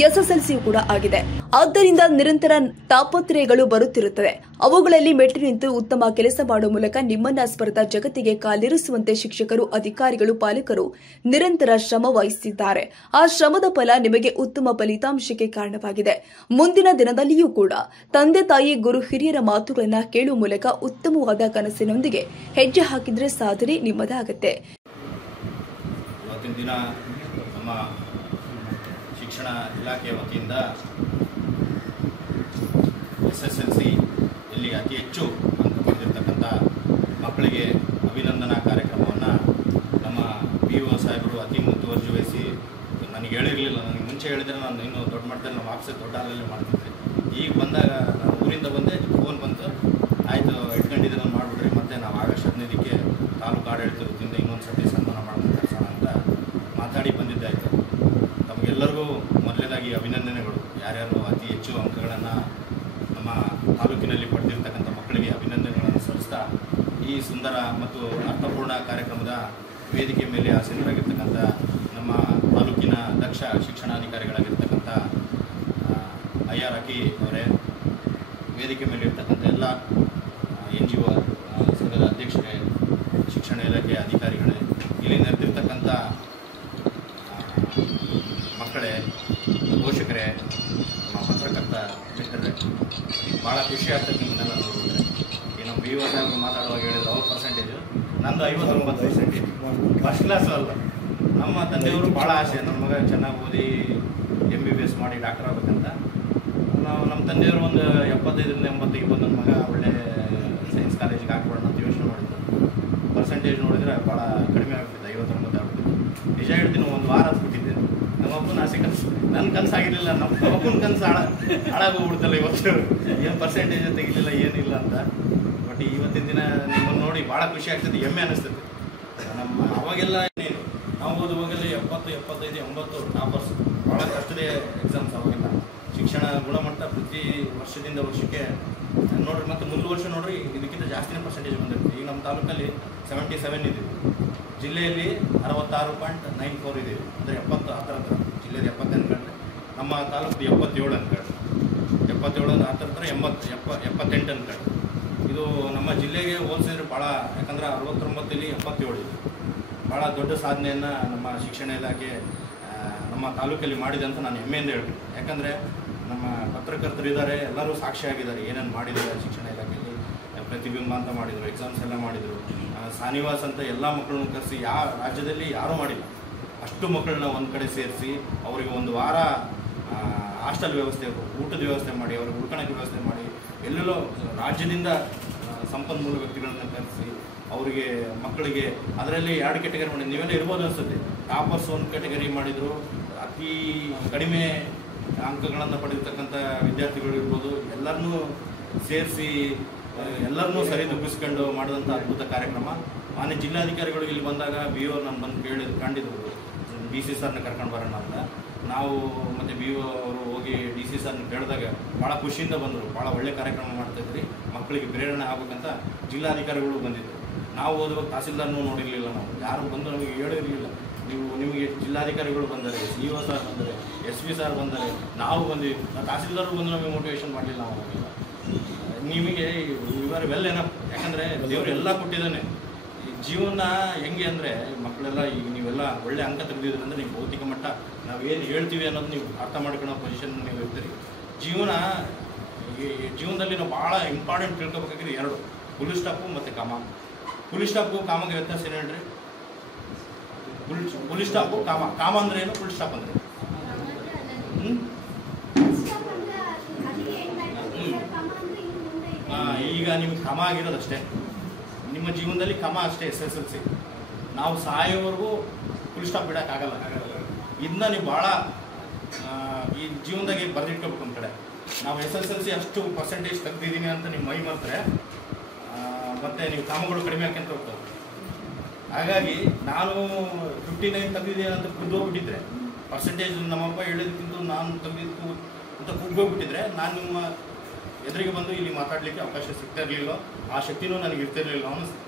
ಎಸ್ಎಸ್ಎಲ್ಸಿ ಕೂಡ ಆಗಿದೆ. ಆದ್ದರಿಂದ ನಿರಂತರ ತಾಪತ್ರಯಗಳು ಬರುತ್ತಿರುತ್ತವೆ. ಅವುಗಳಲ್ಲಿ ಮೆಟ್ಟಿ ನಿಂತು ಉತ್ತಮ ಕೆಲಸ ಮಾಡುವ ಮೂಲಕ ನಿಮ್ಮನ್ನ ಸ್ಪರ್ಧಾ ಜಗತ್ತಿಗೆ ಕಾಲಿರಿಸುವಂತೆ ಶಿಕ್ಷಕರು, ಅಧಿಕಾರಿಗಳು, ಪಾಲಕರು ನಿರಂತರ ಶ್ರಮ ವಹಿಸಿದ್ದಾರೆ. ಆ ಶ್ರಮದ ಫಲ ನಿಮಗೆ ಉತ್ತಮ ಫಲಿತಾಂಶಕ್ಕೆ ಕಾರಣವಾಗಿದೆ. ಮುಂದಿನ ದಿನದಲ್ಲಿಯೂ ಕೂಡ ತಂದೆ ತಾಯಿ, ಗುರು ಹಿರಿಯರ ಮಾತುಗಳನ್ನು ಕೇಳುವ ಮೂಲಕ ಉತ್ತಮವಾದ ಕನಸಿನೊಂದಿಗೆ ಹೆಜ್ಜೆ ಹಾಕಿದ್ರೆ ಸಾಧನೆ ನಿಮ್ಮದಾಗುತ್ತೆ. ಇವತ್ತಿನ ದಿನ ನಮ್ಮ ಶಿಕ್ಷಣ ಇಲಾಖೆಯ ವತಿಯಿಂದ SSLC ಇಲ್ಲಿ ಅತಿ ಹೆಚ್ಚು ಅಂಕ ಪಡೆದಿರ್ತಕ್ಕಂಥ ಮಕ್ಕಳಿಗೆ ಅಭಿನಂದನಾ ಕಾರ್ಯಕ್ರಮವನ್ನು ನಮ್ಮ PO ಸಾಹೇಬರು ಅತಿ ಮುತುವರ್ಜಿ ವಹಿಸಿ, ನನಗೆ ಹೇಳಿರಲಿಲ್ಲ, ನನಗೆ ಮುಂಚೆ ಹೇಳಿದರೆ ನಾನು ಇನ್ನೂ ದೊಡ್ಡ ಮಟ್ಟದಲ್ಲಿ ನಮ್ಮ ಆಫೀಸರ್ ದೊಡ್ಡ ಹಾಲಲ್ಲಿ ಮಾಡ್ತಿದ್ದೆ. ಈಗ ಬಂದಾಗ ನಾನು ಊರಿಂದ ಬಂದೆ, ಫೋನ್ ಬಂತು, ಆಯಿತು ಇಟ್ಕೊಂಡಿದ್ರೆ ಮಾಡಿಬಿಡ್ರಿ, ಮತ್ತು ನಾವು ಆಗಸ್ಟ್ 15ಕ್ಕೆ ತಾಲೂಕು ಆಡಳಿತದ ವತಿಯಿಂದ ಇನ್ನೊಂದು ಸರ್ತಿ ಸನ್ಮಾನ ಮಾಡೋದು ಕರ್ಸೋಣ ಅಂತ ಮಾತಾಡಿ ಬಂದಿದ್ದಾಯಿತು. ತಮಗೆಲ್ಲರಿಗೂ ಮೊದಲನೇದಾಗಿ ಅಭಿನಂದನೆಗಳು. ಯಾರ್ಯಾರು ಅತಿ ಹೆಚ್ಚು ಅಂಕಗಳನ್ನು ನಮ್ಮ ತಾಲೂಕಿನಲ್ಲಿ ಪಡೆದಿರ್ತಕ್ಕಂಥ ಮಕ್ಕಳಿಗೆ ಅಭಿನಂದನೆಗಳನ್ನು ಸಲ್ಲಿಸ್ತಾ, ಈ ಸುಂದರ ಮತ್ತು ಅರ್ಥಪೂರ್ಣ ಕಾರ್ಯಕ್ರಮದ ವೇದಿಕೆ ಮೇಲೆ ಆಸೀನರಾಗಿರ್ತಕ್ಕಂಥ ನಮ್ಮ ತಾಲೂಕಿನ ದಕ್ಷ ಶಿಕ್ಷಣಾಧಿಕಾರಿಗಳಾಗಿರ್ತಕ್ಕಂಥ IR ಅಕಿ ಅವರೇ, ವೇದಿಕೆ ಮೇಲೆ ಇರ್ತಕ್ಕಂಥ ಎಲ್ಲ NGO ಸಂಘದ ಅಧ್ಯಕ್ಷರೇ, ಶಿಕ್ಷಣ ಇಲಾಖೆಯ ಅಧಿಕಾರಿಗಳೇ, ಇಲ್ಲಿ ನೆರೆದಿರ್ತಕ್ಕಂಥ ಮಕ್ಕಳೇ, ಪೋಷಕರೇ, ನಮ್ಮ ಪತ್ರಕರ್ತ ಮಿತ್ರರೇ, ಭಾಳ ಖುಷಿ ಆಗ್ತದೆ ನಿಮ್ಮನ್ನೆಲ್ಲ ನೋಡಿದ್ರೆ. ಈ ನಮ್ಮ BO ಸಾಹೇಬರು ಮಾತಾಡುವಾಗ ಹೇಳಿದ್ರು ಅವ್ರ ಪರ್ಸೆಂಟೇಜು, ನಂದು 59%. ಫಸ್ಟ್ ಕ್ಲಾಸು ಅಲ್ಲ. ನಮ್ಮ ತಂದೆಯವರು ಭಾಳ ಆಸೆ, ನನ್ನ ಮಗ ಚೆನ್ನಾಗಿ ಓದಿ MBBS ಮಾಡಿ ಡಾಕ್ಟರ್ ಆಗಬೇಕಂತ. ನಮ್ಮ ತಂದೆಯವರು ಒಂದು 75ರಿಂದ 80ಗೆ ಬಂದ ನನ್ನ ಮಗ ಒಳ್ಳೆ ಸೈನ್ಸ್ ಕಾಲೇಜಿಗೆ ಹಾಕ್ಬಿಡೋಣ ಅಂತ ಯೋಚನೆ ಮಾಡಿದ್ರು. ಪರ್ಸೆಂಟೇಜ್ ನೋಡಿದರೆ ಭಾಳ ಕಡಿಮೆ ಆಗ್ಬಿಟ್ಟಿದೆ, 59 ಆಗ್ಬಿಟ್ಟಿದೆ. ನಿಜ ಹೇಳ್ತೀನಿ, ಒಂದು ವಾರ ಹತ್ಬಿಟ್ಟಿದ್ದೆ. ನಮ್ಮಪ್ಪನ ಆಸೆ ಕನಸು, ನನ್ನ ಕನಸು ಆಗಿರಲಿಲ್ಲ, ನಮ್ಮ ಅಪ್ಪನ ಕನಸು ಹಾಳಾಗೋಗ್ಬಿಡ್ತಲ್ಲ ಇವತ್ತು. ಏನು ಪರ್ಸೆಂಟೇಜ್ ತೆಗಿಲಿಲ್ಲ, ಏನಿಲ್ಲ ಅಂತ. ಬಟ್ ಇವತ್ತಿನ ದಿನ ನಿಮ್ಮನ್ನು ನೋಡಿ ಭಾಳ ಖುಷಿ ಆಗ್ತದೆ, ಹೆಮ್ಮೆ ಅನ್ನಿಸ್ತದೆ. ನಮ್ಮ ಅವಾಗೆಲ್ಲ ನಾವು ಓದುವಾಗೆಲ್ಲ 70, 75, 80 ಟಾಪರ್ಸ್. ಭಾಳ ಕಷ್ಟದ ಎಕ್ಸಾಮ್ಸ್ ಅವಾಗೆಲ್ಲ. ಶಿಕ್ಷಣ ಗುಣಮಟ್ಟ ಪ್ರತಿ ವರ್ಷದಿಂದ ವರ್ಷಕ್ಕೆ ನೋಡ್ರಿ, ಮತ್ತು ಮುಂದೆ ವರ್ಷ ನೋಡ್ರಿ ಇದಕ್ಕಿಂತ ಜಾಸ್ತಿನೇ ಪರ್ಸೆಂಟೇಜ್ ಬಂದಿರುತ್ತೆ. ಈಗ ನಮ್ಮ ತಾಲೂಕಲ್ಲಿ 77 ಇದೆ, ಜಿಲ್ಲೆಯಲ್ಲಿ 66.94 ಇದೆ. ಅಂದರೆ 70 ಆ ಥರ ಜಿಲ್ಲೆಯಲ್ಲಿ 70 ಅನ್ಕೊಂಡ್ರೆ ನಮ್ಮ ತಾಲೂಕು 77 ಅನ್ಕೊಂಡ್ರೆ, 77 ಆ ಥರ 78 ಅನ್ಕೊಂಡ್ರೆ. ಇದು ನಮ್ಮ ಜಿಲ್ಲೆಗೆ ಹೋಲಿಸಿದ್ರೆ ಭಾಳ, ಯಾಕಂದರೆ 69ರಲ್ಲಿ 77 ಇದೆ. ಭಾಳ ದೊಡ್ಡ ಸಾಧನೆಯನ್ನು ನಮ್ಮ ಶಿಕ್ಷಣ ಇಲಾಖೆ ನಮ್ಮ ತಾಲೂಕಲ್ಲಿ ಮಾಡಿದೆ ಅಂತ ನಾನು ಹೆಮ್ಮೆಯಿಂದ ಹೇಳ್ತೀನಿ. ಯಾಕಂದರೆ ನಮ್ಮ ಪತ್ರಕರ್ತರು ಇದ್ದಾರೆ, ಎಲ್ಲರೂ ಸಾಕ್ಷಿಯಾಗಿದ್ದಾರೆ ಏನೇನು ಮಾಡಿದ್ದಾರೆ ಶಿಕ್ಷಣ ಇಲಾಖೆಯಲ್ಲಿ. ಪ್ರತಿಬಿಂಬ ಅಂತ ಮಾಡಿದರು, ಎಕ್ಸಾಮ್ಸ್ ಎಲ್ಲ ಮಾಡಿದರು, ಸಾನಿವಾಸ್ ಅಂತ ಎಲ್ಲ ಮಕ್ಕಳನ್ನು ಕರೆಸಿ, ರಾಜ್ಯದಲ್ಲಿ ಯಾರೂ ಮಾಡಿಲ್ಲ ಅಷ್ಟು ಮಕ್ಕಳನ್ನ ಒಂದು ಕಡೆ ಸೇರಿಸಿ ಅವರಿಗೆ ಒಂದು ವಾರ ಹಾಸ್ಟೆಲ್ ವ್ಯವಸ್ಥೆ, ಊಟದ ವ್ಯವಸ್ಥೆ ಮಾಡಿ, ಅವ್ರಿಗೆ ಉಳ್ಕೊಳಕ್ಕೆ ವ್ಯವಸ್ಥೆ ಮಾಡಿ, ಎಲ್ಲೆಲ್ಲೋ ರಾಜ್ಯದಿಂದ ಸಂಪನ್ಮೂಲ ವ್ಯಕ್ತಿಗಳನ್ನು ಕರೆಸಿ ಅವರಿಗೆ ಮಕ್ಕಳಿಗೆ ಅದರಲ್ಲಿ 2 ಕ್ಯಾಟಗರಿ ಮಾಡಿ, ನೀವೆಲ್ಲ ಇರ್ಬೋದು ಅನಿಸುತ್ತೆ. ಟಾಪರ್ಸ್ ಒಂದು ಕ್ಯಾಟಗರಿ ಮಾಡಿದರು, ಅತಿ ಕಡಿಮೆ ಅಂಕಗಳನ್ನು ಪಡೆದಿರ್ತಕ್ಕಂಥ ವಿದ್ಯಾರ್ಥಿಗಳು ಇರ್ಬೋದು, ಎಲ್ಲರನ್ನೂ ಸೇರಿಸಿ ಎಲ್ಲರನ್ನೂ ಸರಿದೂಗಿಸ್ಕೊಂಡು ಮಾಡಿದಂಥ ಅದ್ಭುತ ಕಾರ್ಯಕ್ರಮ. ಮಾನ್ಯ ಜಿಲ್ಲಾಧಿಕಾರಿಗಳು ಇಲ್ಲಿ ಬಂದಾಗ BO ನಾನು ಬಂದು ಕಂಡಿದ್ರು, DC ಸರ್ನ ಕರ್ಕೊಂಡು ಬರೋಣ ಅಂತ. ನಾವು ಮತ್ತು BO ಅವರು ಹೋಗಿ DC ಸರ್ನ ಕೇಳಿದಾಗ ಭಾಳ ಖುಷಿಯಿಂದ ಬಂದರು. ಭಾಳ ಒಳ್ಳೆ ಕಾರ್ಯಕ್ರಮ ಮಾಡ್ತಾಯಿದ್ರಿ, ಮಕ್ಕಳಿಗೆ ಪ್ರೇರಣೆ ಆಗಬೇಕಂತ ಜಿಲ್ಲಾಧಿಕಾರಿಗಳು ಬಂದಿದ್ದರು. ನಾವು ಓದುವಾಗ ತಹಸೀಲ್ದಾರ್ನೂ ನೋಡಿರಲಿಲ್ಲ, ನಾವು ಯಾರು ಬಂದು ನಮಗೆ ಹೇಳಿರಲಿಲ್ಲ. ನಿಮಗೆ ಜಿಲ್ಲಾಧಿಕಾರಿಗಳು ಬಂದರೆ, CO ಸರ್ ಬಂದರೆ, SP ಸರ್ ಬಂದರೆ, ನಾವು ಬಂದ್ವಿ. ತಹಸೀಲ್ದಾರರು ಬಂದು ನಮಗೆ ಮೋಟಿವೇಶನ್ ಮಾಡಲಿಲ್ಲ. ನಾವು ನಿಮಗೆ ಇವರ್ ವೆಲ್ ಏನಪ್ಪ, ಯಾಕಂದರೆ ದೇವರು ಎಲ್ಲ ಕೊಟ್ಟಿದ್ದಾನೆ. ಜೀವನ ಹೆಂಗೆ ಅಂದರೆ ಮಕ್ಕಳೆಲ್ಲ ಈಗ ನೀವೆಲ್ಲ ಒಳ್ಳೆ ಅಂಕ ತೆಗೆದಿದ್ರೆ ಅಂದರೆ ನೀವು ಭೌತಿಕ ಮಟ್ಟ ನಾವೇನು ಹೇಳ್ತೀವಿ ಅನ್ನೋದು ನೀವು ಅರ್ಥ ಮಾಡ್ಕೊಳ್ಳೋ ಪೊಸಿಷನ್ ನೀವು ಇರ್ತೀರಿ. ಜೀವನದಲ್ಲಿ ನಾವು ಭಾಳ ಇಂಪಾರ್ಟೆಂಟ್ ತಿಳ್ಕೊಬೇಕಾಗಿದ್ರೆ 2: ಫುಲ್ ಸ್ಟಾಪು ಮತ್ತು ಕಾಮ. ಫುಲ್ ಸ್ಟಾಪು ಕಾಮಗೆ ವ್ಯತ್ಯಾಸ ಏನು ಹೇಳ್ರಿ? ಫುಲ್ ಸ್ಟಾಪು ಕಾಮ ಅಂದರೆ ಏನು, ಫುಲ್ ಸ್ಟಾಪ್ ಅಂದರೆ ಈಗ ನಿಮ್ಗೆ ಕ್ರಮ ಆಗಿರೋದಷ್ಟೇ, ನಿಮ್ಮ ಜೀವನದಲ್ಲಿ ಕ್ರಮ ಅಷ್ಟೇ. SSLC ನಾವು ಸಾಯೋವರೆಗೂ ಫುಲ್ ಸ್ಟಾಪ್ ಬಿಡೋಕ್ಕಾಗಲ್ಲ. ಇದನ್ನ ನೀವು ಭಾಳ ಈ ಜೀವನದಾಗೆ ಬರೆದಿಟ್ಕೋಬೇಕು. ಒಂದು ಕಡೆ ನಾವು SSLC ಅಷ್ಟು ಪರ್ಸೆಂಟೇಜ್ ತೆಗ್ದಿದ್ದೀನಿ ಅಂತ ನೀವು ಮೈ ಮರೆತರೆ ಮತ್ತು ನೀವು ಕಾಮಗಳು ಕಡಿಮೆ ಹಾಕ್ಯಂತ ಹೋಗ್ತವೆ. ಹಾಗಾಗಿ ನಾನು 59 ತೆಗೆದಿದ್ದೀನಿ ಅಂತ ಕುಗ್ಗೋಗ್ಬಿಟ್ಟಿದ್ರೆ, ಪರ್ಸೆಂಟೇಜ್ ನಮ್ಮಪ್ಪ ಹೇಳೋದಕ್ಕಿಂತ ನಾನು ತೆಗೆದಿದ್ದು ಅಂತ ಕುಗ್ಗೋಗ್ಬಿಟ್ಟಿದ್ರೆ, ನಾನು ನಿಮ್ಮ ಎದುರಿಗೆ ಬಂದು ಇಲ್ಲಿ ಮಾತಾಡಲಿಕ್ಕೆ ಅವಕಾಶ ಸಿಗ್ತಾ ಇರಲಿಲ್ಲ, ಆ ಶಕ್ತಿನೂ ನನಗೆ ಇರ್ತಿರ್ಲಿಲ್ಲ ಅನ್ನಿಸ್ತು.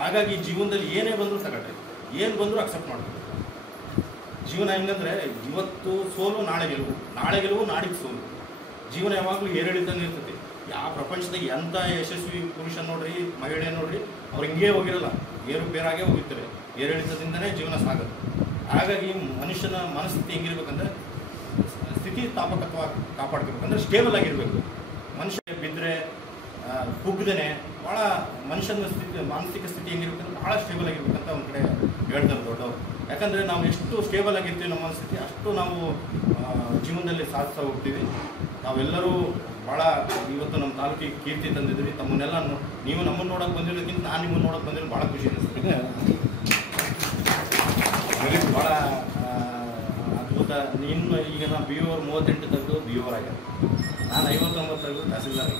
ಹಾಗಾಗಿ ಜೀವನದಲ್ಲಿ ಏನೇ ಬಂದರೂ ತಗೊಳ್ರಿ, ಏನು ಬಂದರೂ ಅಕ್ಸೆಪ್ಟ್ ಮಾಡಬೇಕು. ಜೀವನ ಹೆಂಗಂದರೆ ಇವತ್ತು ಸೋಲು ನಾಳೆ ಗೆಲುವು, ನಾಳೆ ಗೆಲುವು ನಾಡಿಗೆ ಸೋಲು. ಜೀವನ ಯಾವಾಗಲೂ ಏರಿಳಿತಾನೆ ಇರ್ತದೆ. ಯಾವ ಪ್ರಪಂಚದಾಗ ಎಂಥ ಯಶಸ್ವಿ ಪುರುಷ ನೋಡ್ರಿ, ಮಹಿಳೆ ನೋಡ್ರಿ, ಅವ್ರು ಹಿಂಗೇ ಹೋಗಿರಲ್ಲ, ಏರುಪೇರಾಗೇ ಹೋಗಿರ್ತಾರೆ. ಏರಿಳಿತದಿಂದನೇ ಜೀವನ ಸಾಗೋದು. ಹಾಗಾಗಿ ಮನುಷ್ಯನ ಮನಸ್ಥಿತಿ ಹೆಂಗಿರ್ಬೇಕಂದ್ರೆ ಸ್ಥಿತಿಸ್ಥಾಪಕತ್ವ ಕಾಪಾಡ್ಕೋಬೇಕಂದ್ರೆ ಸ್ಟೇಬಲ್ ಆಗಿರಬೇಕು. ಮನುಷ್ಯ ಬಿದ್ದರೆ ಕುಗ್ದೇನೆ ಭಾಳ ಮನುಷ್ಯನ ಸ್ಥಿತಿ ಮಾನಸಿಕ ಸ್ಥಿತಿ ಹೆಂಗಿರ್ಬೇಕಂದ್ರೆ ಭಾಳ ಸ್ಟೇಬಲ್ ಆಗಿರ್ಬೇಕಂತ ಒಂದು ಕಡೆ ಹೇಳ್ತಾರೆ ದೊಡ್ಡವರು. ಯಾಕಂದರೆ ನಾವು ಎಷ್ಟು ಸ್ಟೇಬಲ್ ಆಗಿರ್ತೀವಿ ನಮ್ಮ ಮನಸ್ಥಿತಿ ಅಷ್ಟು ನಾವು ಜೀವನದಲ್ಲಿ ಸಾಧಿಸ್ತಾ ಹೋಗ್ತೀವಿ. ನಾವೆಲ್ಲರೂ ಭಾಳ ಇವತ್ತು ನಮ್ಮ ತಾಲೂಕಿಗೆ ಕೀರ್ತಿ ತಂದಿದ್ರಿ. ತಮ್ಮನ್ನೆಲ್ಲ ನೀವು ನಮ್ಮನ್ನು ನೋಡೋಕೆ ಬಂದಿರೋದಕ್ಕಿಂತ ನಾನು ನಿಮ್ಮನ್ನು ನೋಡೋಕೆ ಬಂದಿರೋ ಭಾಳ ಖುಷಿ ಅನಿಸ್ತದೆ. ಭಾಳ ಅದ್ಭುತ. ಇನ್ನು ಈಗ ನಾವು BO 38 ತೆಗೆದು BO ಆಗ್ಯಾರ, ನಾನು 59 ತೆಗೆದು ತಹಸೀಲ್ದಾರ್.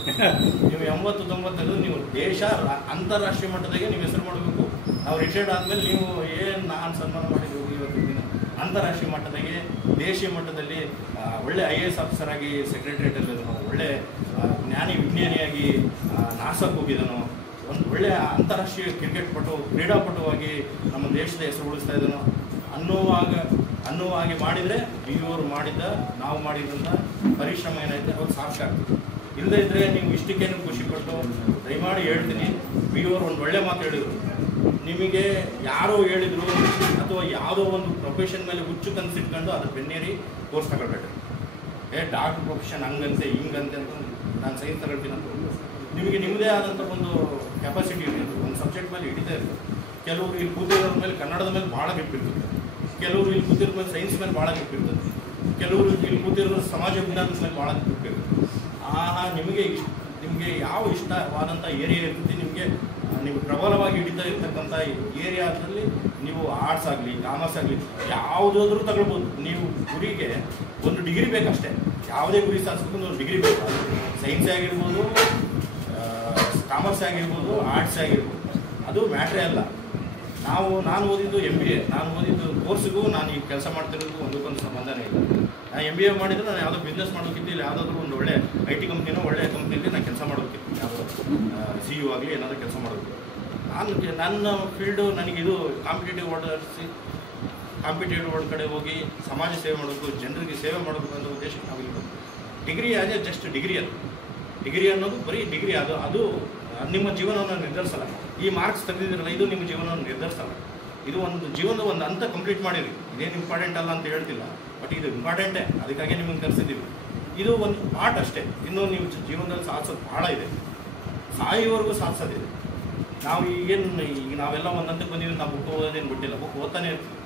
ನೀವು 80-90 ತೆಗೆದು ನೀವು ದೇಶ ಅಂತಾರಾಷ್ಟ್ರೀಯ ಮಟ್ಟದಾಗೆ ನೀವು ಹೆಸರು ಮಾಡಬೇಕು. ನಾವು ರಿಟೈರ್ಡ್ ಆದಮೇಲೆ ನೀವು ಏನು ನಾನು ಸನ್ಮಾನ ಮಾಡಿದ್ದೀವಿ ಇವತ್ತಿನ ದಿನ ಅಂತಾರಾಷ್ಟ್ರೀಯ ಮಟ್ಟದಾಗೆ ದೇಶೀಯ ಮಟ್ಟದಲ್ಲಿ ಒಳ್ಳೆ IAS ಆಫೀಸರ್ ಆಗಿ ಸೆಕ್ರೆಟರಿಯೇಟಲ್ಲಿ ಒಳ್ಳೆ ಜ್ಞಾನಿ ವಿಜ್ಞಾನಿಯಾಗಿ ನಾಸಕ್ಕೆ ಹೋಗಿದ್ದನು. ಒಂದು ಒಳ್ಳೆಯ ಅಂತಾರಾಷ್ಟ್ರೀಯ ಕ್ರೀಡಾಪಟುವಾಗಿ ನಮ್ಮ ದೇಶದ ಹೆಸರು ಉಳಿಸ್ತಾ ಇದ್ದನು ಅನ್ನುವಾಗೆ ಮಾಡಿದರೆ BO ಮಾಡಿದ್ದ ನಾವು ಮಾಡಿದ್ದಂಥ ಪರಿಶ್ರಮ ಏನೈತೆ ಅವಾಗ ಸಾರ್ಥಕ ಆಗ್ತದೆ. ಇಲ್ಲದೇ ಇದ್ದರೆ ನೀವು ಇಷ್ಟಕ್ಕೇನು ಖುಷಿಪಟ್ಟು ದಯಮಾಡಿ ಹೇಳ್ತೀನಿ, BO ಒಂದು ಒಳ್ಳೆ ಮಾತು ಹೇಳಿದರು. ನಿಮಗೆ ಯಾರೋ ಹೇಳಿದರು ಅಥವಾ ಯಾವುದೋ ಒಂದು ಪ್ರೊಫೆಷನ್ ಮೇಲೆ ಹುಚ್ಚು ಕನಸಿಟ್ಕೊಂಡು ಅದ್ರ ಬೆನ್ನೇರಿ ಕೋರ್ಸ್ ತಗೊಳ್ಬೇಡ್ರಿ. ಡಾಕ್ಟರ್ ಪ್ರೊಫೆಷನ್ ಹಂಗಂತೆ ಹಿಂಗಂತೆ ಅಂತ ನಾನು ಸೈನ್ಸ್ ತಗೊಳ್ತೀನಿ ಅಂತ ನಿಮಗೆ ನಿಮ್ಮದೇ ಆದಂಥ ಒಂದು ಕೆಪಾಸಿಟಿ ಇರ್ತದೆ. ಒಂದು ಸಬ್ಜೆಕ್ಟ್ ಮೇಲೆ ಹಿಡಿತಾ ಇರ್ತದೆ. ಕೆಲವರು ಇಲ್ಲಿ ಕೂತಿರೋದ್ರ ಮೇಲೆ ಕನ್ನಡದ ಮೇಲೆ ಭಾಳ ಗ್ರಿಪ್ಪಿರ್ತದೆ, ಕೆಲವರು ಇಲ್ಲಿ ಕೂತಿರೋ ಮೇಲೆ ಸೈನ್ಸ್ ಮೇಲೆ ಭಾಳ ಗ್ರಿಪ್ಪಿರ್ತದೆ, ಕೆಲವರು ಇಲ್ಲಿ ಕೂತಿರೋ ಸಮಾಜ ವಿಜ್ಞಾನದ ಮೇಲೆ ಭಾಳ ಗ್ರಿಪ್ಪಿರ್ತದೆ. ನಿಮಗೆ ಯಾವ ಇಷ್ಟವಾದಂಥ ಏರಿಯಾ ಇರ್ತದೆ, ನೀವು ಪ್ರಬಲವಾಗಿ ಹಿಡಿತಾ ಇರ್ತಕ್ಕಂಥ ಏರಿಯಾದಲ್ಲಿ ನೀವು ಆರ್ಟ್ಸ್ ಆಗಲಿ ಕಾಮರ್ಸ್ ಆಗಲಿ ಯಾವುದಾದ್ರೂ ತಗೊಳ್ಬೋದು. ನೀವು ಗುರಿಗೆ ಒಂದು ಡಿಗ್ರಿ ಬೇಕಷ್ಟೇ. ಯಾವುದೇ ಗುರಿ ಸಾಧಿಸ್ಬೇಕು ಒಂದು ಡಿಗ್ರಿ ಬೇಕು. ಸೈನ್ಸ್ ಆಗಿರ್ಬೋದು, ಕಾಮರ್ಸ್ ಆಗಿರ್ಬೋದು, ಆರ್ಟ್ಸ್ ಆಗಿರ್ಬೋದು, ಅದು ಮ್ಯಾಟ್ರೇ ಅಲ್ಲ. ನಾನು ಓದಿದ್ದು MBA. ನಾನು ಓದಿದ್ದು ಕೋರ್ಸ್ಗೂ ನಾನು ಈಗ ಕೆಲಸ ಮಾಡ್ತಿರೋದು ಒಂದಕ್ಕೊಂದು ಸಂಬಂಧನೇ ಇಲ್ಲ. ನಾನು MBA ಮಾಡಿದ್ರೆ ನಾನು ಯಾವುದೋ ಬಿಸ್ನೆಸ್ ಮಾಡೋದಕ್ಕಿಂತ ಇಲ್ಲ ಯಾವುದಾದ್ರೂ ಒಂದು ಒಳ್ಳೆ IT ಕಂಪ್ನಿನೋ ಒಳ್ಳೆಯ ಕಂಪ್ನಿಯಲ್ಲಿ ನಾನು ಕೆಲಸ ಮಾಡೋದಕ್ಕಿಂತ ಯಾವುದೋ CEO ಆಗಲಿ ಏನಾದರೂ ಕೆಲಸ ಮಾಡೋದಕ್ಕೆ ನನ್ನ ಫೀಲ್ಡು ನನಗಿದು ಕಾಂಪಿಟೇಟಿವ್ ವರ್ಲ್ಡ್ ಕಡೆ ಹೋಗಿ ಸಮಾಜ ಸೇವೆ ಮಾಡಬೇಕು, ಜನರಿಗೆ ಸೇವೆ ಮಾಡಬೇಕು ಅನ್ನೋ ಉದ್ದೇಶಕ್ಕೆ ನಾವು ಇಲ್ಲಿ ಡಿಗ್ರಿ ಅದೇ ಜಸ್ಟ್ ಡಿಗ್ರಿ. ಅದು ಡಿಗ್ರಿ ಅನ್ನೋದು ಬರೀ ಡಿಗ್ರಿ. ಅದು ನಿಮ್ಮ ಜೀವನವನ್ನು ನಿರ್ಧರಿಸಲ್ಲ. ಈ ಮಾರ್ಕ್ಸ್ ತೆಗೆದಿದ್ರಲ್ಲ, ಇದು ನಿಮ್ಮ ಜೀವನವನ್ನು ನಿರ್ಧರಿಸಲ್ಲ. ಇದು ಒಂದು ಜೀವನದ ಒಂದು ಹಂತ ಕಂಪ್ಲೀಟ್ ಮಾಡಿರಿ. ಇದೇನು ಇಂಪಾರ್ಟೆಂಟ್ ಅಲ್ಲ ಅಂತ ಹೇಳ್ತಿಲ್ಲ, ಬಟ್ ಇದು ಇಂಪಾರ್ಟೆಂಟೇ. ಅದಕ್ಕಾಗಿ ನಿಮಗೆ ಕರೆಸಿದ್ದೀವಿ. ಇದು ಒಂದು ಪಾರ್ಟ್ ಅಷ್ಟೇ. ಇನ್ನೂ ನೀವು ಜೀವನದಲ್ಲಿ ಸಾಧಿಸೋದು ಭಾಳ ಇದೆ, ಸಾಯುವವರೆಗೂ ಸಾಧಿಸೋದಿದೆ. ನಾವು ಈಗ ನಾವೆಲ್ಲ ಒಂದು ಹಂತಕ್ಕೆ ಬಂದಿದ್ದೀವಿ. ನಾವು ಬುಕ್ ಓದೋದೇನು ಬಿಟ್ಟಿಲ್ಲ, ಬುಕ್ ಓದ್ತಾನೆ ಇರ್ತೀವಿ.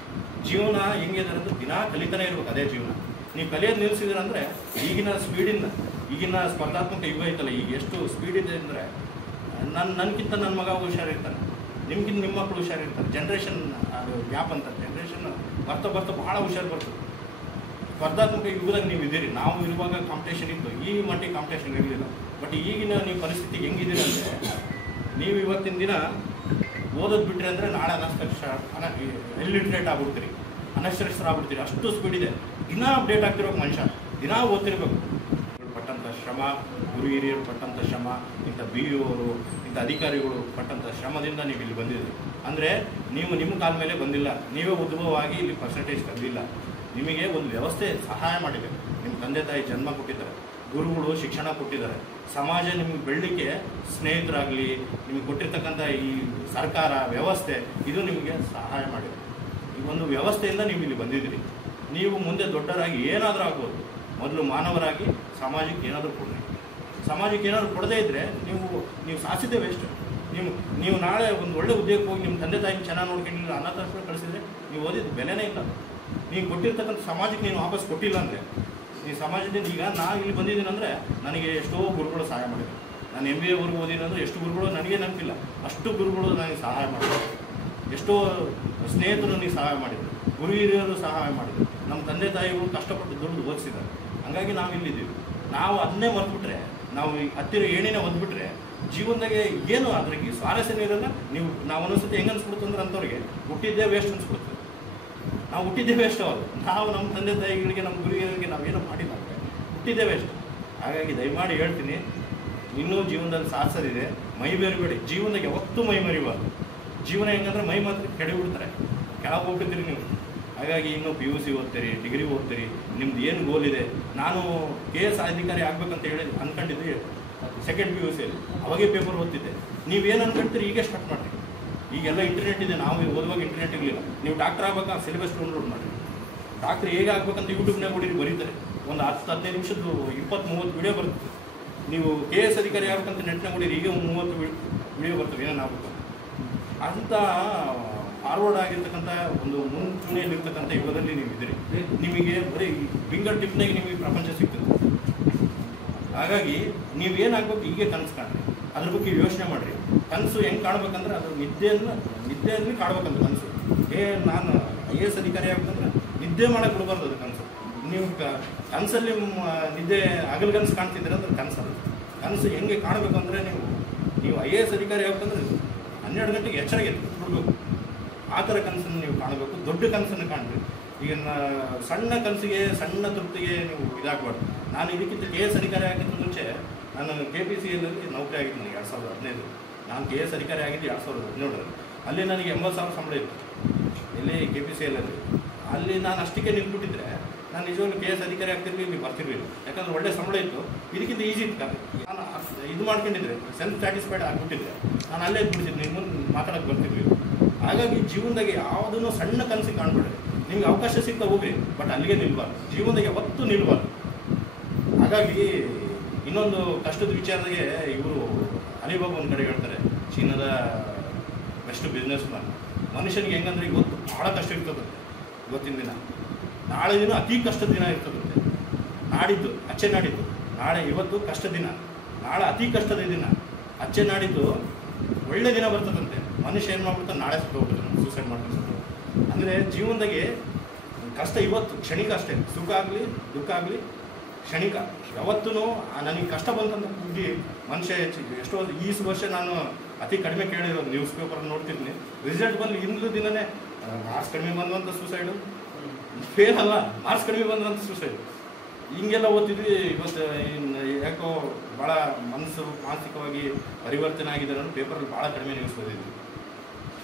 ಜೀವನ ಹೆಂಗಿದೆ ಅಂದರೆ ದಿನ ಕಲಿತಾನೆ ಇರ್ಬೇಕು. ಅದೇ ಜೀವನ. ನೀವು ಕಲಿಯೋದು ನಿಲ್ಲಿಸಿದ್ರಂದರೆ ಈಗಿನ ಸ್ಪರ್ಧಾತ್ಮಕ ಯುಗ ಐತಲ್ಲ, ಈಗ ಎಷ್ಟು ಸ್ಪೀಡ್ ಇದೆ ಅಂದರೆ ನನಗಿಂತ ನನ್ನ ಮಗ ಹುಷಾರಿರ್ತಾನೆ, ನಿಮ್ಗಿಂತ ನಿಮ್ಮ ಮಕ್ಕಳು ಹುಷಾರಿರ್ತಾರೆ. ಜನ್ರೇಷನ್ ಅದು ಗ್ಯಾಪ್ ಅಂತ ಜನ್ರೇಷನ್ ಬರ್ತಾ ಭಾಳ ಹುಷಾರು ಬರ್ತದೆ. ಸ್ಪರ್ಧಾತ್ಮಕ ಯುಗದಾಗ ನೀವು ಇದ್ದೀರಿ. ನಾವು ಇರುವಾಗ ಕಾಂಪಿಟೇಷನ್ ಇತ್ತು, ಈ ಮಟ್ಟಿಗೆ ಕಾಂಪಿಟೇಷನ್ ಇರಲಿಲ್ಲ. ಬಟ್ ಈಗಿನ ನೀವು ಪರಿಸ್ಥಿತಿ ಹೆಂಗಿದ್ದೀರಿ ಅಂದರೆ, ನೀವು ಇವತ್ತಿನ ದಿನ ಓದೋದು ಬಿಟ್ಟರೆ ಅಂದರೆ ನಾಳೆ ಇಲ್ಲಿಟ್ರೇಟ್ ಆಗ್ಬಿಡ್ತೀರಿ, ಅನಕ್ಷರಸ್ಥರಾಗ್ಬಿಡ್ತೀರಿ. ಅಷ್ಟು ಸ್ಪೀಡ್ ಇದೆ. ದಿನ ಅಪ್ಡೇಟ್ ಆಗ್ತಿರೋಕೆ ಮನುಷ್ಯ ದಿನ ಓದ್ತಿರ್ಬೇಕು. ಪಟ್ಟಂಥ ಶ್ರಮ, ಗುರು ಹಿರಿಯರು ಪಟ್ಟಂಥ ಶ್ರಮ, ಇಂಥ BO ಅವರು, ಇಂಥ ಅಧಿಕಾರಿಗಳು ಪಟ್ಟಂಥ ಶ್ರಮದಿಂದ ನೀವು ಇಲ್ಲಿ ಬಂದಿದ್ದೀರಿ. ಅಂದರೆ ನೀವು ನಿಮ್ಮ ಕಾಲ ಮೇಲೆ ಬಂದಿಲ್ಲ, ನೀವೇ ಉದ್ಭವವಾಗಿ ಇಲ್ಲಿ ಪರ್ಸೆಂಟೇಜ್ ತಂದಿಲ್ಲ. ನಿಮಗೆ ಒಂದು ವ್ಯವಸ್ಥೆ ಸಹಾಯ ಮಾಡಿದೆ. ನಿಮ್ಮ ತಂದೆ ತಾಯಿ ಜನ್ಮ ಕೊಟ್ಟಿದ್ದಾರೆ, ಗುರುಗಳು ಶಿಕ್ಷಣ ಕೊಟ್ಟಿದ್ದಾರೆ, ಸಮಾಜ ನಿಮಗೆ ಬೆಳಲಿಕ್ಕೆ ಸ್ನೇಹಿತರಾಗಲಿ, ನಿಮಗೆ ಕೊಟ್ಟಿರ್ತಕ್ಕಂಥ ಈ ಸರ್ಕಾರ ವ್ಯವಸ್ಥೆ ಇದು ನಿಮಗೆ ಸಹಾಯ ಮಾಡಿದೆ. ಈ ಒಂದು ವ್ಯವಸ್ಥೆಯಿಂದ ನೀವು ಇಲ್ಲಿ ಬಂದಿದ್ದೀರಿ. ನೀವು ಮುಂದೆ ದೊಡ್ಡರಾಗಿ ಏನಾದರೂ ಆಗ್ಬೋದು. ಮೊದಲು ಮಾನವರಾಗಿ ಸಮಾಜಕ್ಕೆ ಏನಾದರೂ ಕೊಡಿ. ಸಮಾಜಕ್ಕೆ ಏನಾದರೂ ಕೊಡದೇ ಇದ್ದರೆ ನೀವು ಸಾಧಿಸಿದ್ದೇ ವೇಸ್ಟ್. ನೀವು ನಾಳೆ ಒಂದು ಒಳ್ಳೆ ಉದ್ಯೋಗಕ್ಕೆ ಹೋಗಿ ನಿಮ್ಮ ತಂದೆ ತಾಯಿನ ಚೆನ್ನಾಗಿ ನೋಡ್ಕೊಂಡಿಲ್ಲ, ಅನಾಥಾಶ್ರಮ ಕಳಿಸಿದ್ರೆ ನೀವು ಓದಿದ್ದು ಬೆಲೆನೇ ಇಲ್ಲ. ನೀವು ಕೊಟ್ಟಿರ್ತಕ್ಕಂಥ ಸಮಾಜಕ್ಕೆ ನೀನು ವಾಪಸ್ ಕೊಟ್ಟಿಲ್ಲ ಅಂದರೆ, ಈ ಸಮಾಜದಿಂದ ಈಗ ನಾನು ಇಲ್ಲಿ ಬಂದಿದ್ದೀನಿ ಅಂದರೆ ನನಗೆ ಎಷ್ಟೋ ಗುರುಗಳು ಸಹಾಯ ಮಾಡಿದ್ರು. ನಾನು MBA ವರ್ಗು ಓದಿದ್ದೀನಿ ಅಂದರೆ ಎಷ್ಟು ಗುರುಗಳು ನನಗೆ ನೆನಪಿಲ್ಲ, ಅಷ್ಟು ಗುರುಗಳು ನನಗೆ ಸಹಾಯ ಮಾಡಿದ್ರು. ಎಷ್ಟೋ ಸ್ನೇಹಿತರು ನನಗೆ ಸಹಾಯ ಮಾಡಿದರು, ಗುರು ಹಿರಿಯರು ಸಹಾಯ ಮಾಡಿದರು. ನಮ್ಮ ತಂದೆ ತಾಯಿಗಳು ಕಷ್ಟಪಟ್ಟು ದುಡ್ಡು ಓದಿಸಿದ್ದಾರೆ. ಹಾಗಾಗಿ ನಾವು ಇಲ್ಲಿದ್ದೀವಿ. ನಾವು ಅದನ್ನೇ ಮರೆತುಬಿಟ್ರೆ, ನಾವು ಹತ್ತಿರ ಏಣಿನೇ ಓದ್ಬಿಟ್ರೆ ಜೀವನದಾಗೆ ಏನು ಅದ್ರಿಗೆ ಸ್ವಾರಸ್ಯನೇ ಇರಲ್ಲ. ನಾವು ಒಂದೊಂದ್ಸತಿ ಹೆಂಗೆ ಅನ್ಸ್ಬಿಡ್ತು ಅಂದ್ರೆ ಅಂಥವ್ರಿಗೆ ಹುಟ್ಟಿದ್ದೇ ವೇಸ್ಟ್ ಅನ್ಸ್ಬಿಡ್ತು. ನಾವು ಹುಟ್ಟಿದ್ದೇ ವೇಸ್ಟ್. ಅವರು ನಾವು ನಮ್ಮ ತಂದೆ ತಾಯಿಗಳಿಗೆ ನಮ್ಮ ಗುರುಗಳಿಗೆ ನಾವೇನೋ ಮಾಡಿಲ್ಲ, ಹುಟ್ಟಿದ್ದೇ ವೇಸ್ಟ್. ಹಾಗಾಗಿ ದಯಮಾಡಿ ಹೇಳ್ತೀನಿ, ಇನ್ನೂ ಜೀವನದಲ್ಲಿ ಸಾಧಿಸೋದಿದೆ. ಮೈ ಬೇರಬೇಡಿ, ಜೀವನದಾಗ ಯಾವತ್ತೂ ಮೈ ಮರಿಬಾರ್ದು. ಜೀವನ ಹೆಂಗಂದ್ರೆ ಮೈ ಮಾತ್ರ ಕೆಡಬಿಡ್ತಾರೆ, ಕೆಳಗೆ ಹೋಗ್ಬಿಡ್ತೀರಿ ನೀವು. ಹಾಗಾಗಿ ಇನ್ನೂ PUC ಓದ್ತೀರಿ, ಡಿಗ್ರಿ ಓದ್ತೀರಿ, ನಿಮ್ದು ಏನು ಗೋಲ್ ಇದೆ. ನಾನು KS ಅಧಿಕಾರಿ ಆಗ್ಬೇಕಂತ ಹೇಳಿ ಅಂದ್ಕೊಂಡಿದ್ದೆ ಸೆಕೆಂಡ್ PUCಯಲ್ಲಿ, ಅವಾಗೇ ಪೇಪರ್ ಓದ್ತಿದ್ದೆ. ನೀವೇನು ಅನ್ಕೊಳ್ತೀರಿ ಈಗ ಸ್ಟಾರ್ಟ್ ಮಾಡಿರಿ. ಈಗೆಲ್ಲ ಇಂಟರ್ನೆಟ್ ಇದೆ, ನಾವು ಓದುವಾಗ ಇಂಟರ್ನೆಟ್ ಇರಲಿಲ್ಲ. ನೀವು ಡಾಕ್ಟರ್ ಆಗ್ಬೇಕಾ ಸಿಲೆಬಸ್ ಡೌನ್ಲೋಡ್ ಮಾಡಿ. ಡಾಕ್ಟ್ರ್ ಹೇಗೆ ಆಗ್ಬೇಕಂತ ಯೂಟ್ಯೂಬ್ನಾಗ ಹುಡುಗಿ ಬರೀತಾರೆ. ಒಂದು 10-15 ನಿಮಿಷದ್ದು 20-30 ವಿಡಿಯೋ ಬರುತ್ತೆ. ನೀವು KS ಅಧಿಕಾರಿ ಆಗ್ಬೇಕಂತ ನೆಟ್ನಾಗ ಹುಡುಗಿ ಈಗ 30 ವಿಡಿಯೋ ಬರ್ತವೆ ಏನೇನು ಆಗ್ಬೇಕು ಅಂತ. ಫಾರ್ವರ್ಡ್ ಆಗಿರ್ತಕ್ಕಂಥ ಒಂದು ಮುಂಚೂಣಿಯಲ್ಲಿರ್ತಕ್ಕಂಥ ಯುಗದಲ್ಲಿ ನೀವು ಇದ್ದೀರಿ. ನಿಮಗೆ ಬರೀ ಫಿಂಗರ್ ಟಿಪ್ನಾಗ ನಿಮಗೆ ಪ್ರಪಂಚ ಸಿಗ್ತದೆ. ಹಾಗಾಗಿ ನೀವೇನಾಗಬೇಕು ಹೀಗೆ ಕನಸು ಕಾಣ್ರಿ, ಅದ್ರ ಬಗ್ಗೆ ಯೋಚನೆ ಮಾಡಿರಿ. ಕನಸು ಹೆಂಗೆ ಕಾಣ್ಬೇಕಂದ್ರೆ ಅದು ನಿದ್ದೆಯಲ್ಲಿ ಕಾಣ್ಬೇಕಂತ ಕನಸು. ನಾನು IAS ಅಧಿಕಾರಿ ಆಗ್ಬೇಕಂದ್ರೆ ನಿದ್ದೆ ಮಾಡಕ್ಕೆ ಬಿಡಬಾರ್ದು ಅದು ಕನಸು. ನೀವು ಕನಸಲ್ಲಿ ನಿದ್ದೆ ಹಗಲು ಕನಸು ಕಾಣ್ತಿದ್ದೀರ ಅಂದ್ರೆ ಕನಸಲ್ಲ. ಕನಸು ಹೆಂಗೆ ಕಾಣಬೇಕಂದ್ರೆ ನೀವು IAS ಅಧಿಕಾರಿ ಆಗ್ಬೇಕಂದ್ರೆ 12 ಗಂಟೆಗೆ ಎಚ್ಚರಿಕೆ ಬಿಡಬೇಕು. ಆ ಥರ ಕನಸನ್ನು ನೀವು ಕಾಣಬೇಕು, ದೊಡ್ಡ ಕನಸನ್ನು ಕಾಣ್ಬೇಕು. ಈಗ ಸಣ್ಣ ಕನಸಿಗೆ ಸಣ್ಣ ತೃಪ್ತಿಗೆ ನೀವು ಇದಾಗಬಾರ್ದು. ನಾನು ಇದಕ್ಕಿಂತ KS ಅಧಿಕಾರಿ ಆಗಿದ್ದ ಮುಂಚೆ ನಾನು KPCLಲ್ಲಿ ನೌಕರಿ ಆಗಿದ್ದು. ನನಗೆ 2015 ನಾನು KS ಅಧಿಕಾರಿ ಆಗಿದ್ದು 2017ರಲ್ಲಿ. ಅಲ್ಲಿ ನನಗೆ 80,000 ಸಂಬಳ ಇತ್ತು ಇಲ್ಲಿ KPCLಲ್ಲಿ. ಅಲ್ಲಿ ನಾನು ಅಷ್ಟಕ್ಕೆ ನಿಂತ್ಬಿಟ್ಟಿದ್ರೆ ನಾನು ನಿಜವಾಗ್ಲೂ KS ಅಧಿಕಾರಿ ಆಗ್ತಿರ್ಲಿ, ಇಲ್ಲಿ ಬರ್ತಿರ್ಲಿಲ್ಲ. ಯಾಕಂದ್ರೆ ಒಳ್ಳೆ ಸಂಬಳ ಇತ್ತು, ಇದಕ್ಕಿಂತ ಈಸಿ ಇತ್ತು. ನಾನು ಇದು ಮಾಡ್ಕೊಂಡಿದ್ರೆ ಸೆಲ್ಫ್ ಸ್ಯಾಟಿಸ್ಫೈಡ್ ಆಗಿಬಿಟ್ಟಿದ್ರೆ ನಾನು ಅಲ್ಲೇ ಇದ್ಬಿಡ್ತಿದ್ದೆ, ನಿಮ್ಮ ಮುಂದೆ ಮಾತಾಡೋಕ್ಕೆ ಬರ್ತಿರ್ಲಿಲ್ಲ. ಹಾಗಾಗಿ ಜೀವನದಾಗೆ ಯಾವುದನ್ನು ಸಣ್ಣ ಕನಸಿಗೆ ಕಾಣ್ಬೇಡ್ರಿ. ನಿಮ್ಗೆ ಅವಕಾಶ ಸಿಗ್ತಾ ಹೋಗ್ರಿ, ಬಟ್ ಅಲ್ಲಿಗೆ ನಿಲ್ಬಾರ್ದು. ಜೀವನದಾಗೆ ಒತ್ತು ನಿಲ್ಬಾರ್ದು. ಹಾಗಾಗಿ ಇನ್ನೊಂದು ಕಷ್ಟದ ವಿಚಾರದಾಗೆ ಇವರು ಅಲಿಬಾಬಾ ಒಂದು ಕಡೆ ಹೇಳ್ತಾರೆ, ಚೀನಾದ ಬೆಸ್ಟ್ ಬಿಸ್ನೆಸ್ ಮ್ಯಾನ್. ಮನುಷ್ಯನಿಗೆ ಹೆಂಗಂದ್ರೆ ಇವತ್ತು ಭಾಳ ಕಷ್ಟ ಇರ್ತದಂತೆ, ಇವತ್ತಿನ ದಿನ. ನಾಳೆ ದಿನ ಅತಿ ಕಷ್ಟದ ದಿನ ಇರ್ತದಂತೆ. ನಾಡಿದ್ದು ಅಚ್ಚೆ ನಾಡಿದ್ದು, ನಾಳೆ ಇವತ್ತು ಕಷ್ಟ ದಿನ, ನಾಳೆ ಅತಿ ಕಷ್ಟದ ದಿನ, ಅಚ್ಚೆ ನಾಡಿದ್ದು ಒಳ್ಳೆ ದಿನ ಬರ್ತದಂತೆ. ಮನುಷ್ಯ ಏನು ಮಾಡ್ಬಿಡ್ತಾನೆ, ನಾಳೆ ಸುತ್ತ ಹೋಗ್ಬಿಡ್ತಾನೆ, ಸೂಸೈಡ್ ಮಾಡ್ಕೊಂಡು. ಅಂದರೆ ಜೀವನದಾಗೆ ಕಷ್ಟ ಇವತ್ತು ಕ್ಷಣಿಕ ಅಷ್ಟೇ. ಸುಖ ಆಗಲಿ ದುಃಖ ಆಗಲಿ ಕ್ಷಣಿಕ. ಯಾವತ್ತೂ ನನಗೆ ಕಷ್ಟ ಬಂತಂತ ಕೂಗಿ ಮನುಷ್ಯ ಎಷ್ಟೋ ಈ ವರ್ಷ ನಾನು ಅತಿ ಕಡಿಮೆ ಕೇಳಿರೋದು ನ್ಯೂಸ್ ಪೇಪರ್ ನೋಡ್ತಿರ್ತೀನಿ. ರಿಸಲ್ಟ್ ಬಂದು ಹಿಂದಿನ ದಿನವೇ ಮಾರ್ಕ್ಸ್ ಕಡಿಮೆ ಬಂದಂಥ ಸೂಸೈಡು, ಫೇಲ್ ಅಲ್ಲ ಮಾರ್ಕ್ಸ್ ಕಡಿಮೆ ಬಂದಂಥ ಸೂಸೈಡು, ಹಿಂಗೆಲ್ಲ ಓದ್ತಿದ್ವಿ. ಇವತ್ತು ಯಾಕೋ ಭಾಳ ಮಾನಸಿಕವಾಗಿ ಪರಿವರ್ತನೆ ಆಗಿದೆ ಅನ್ನೋ ಪೇಪರಲ್ಲಿ ಭಾಳ ಕಡಿಮೆ ನ್ಯೂಸ್ ಓದಿದ್ವಿ.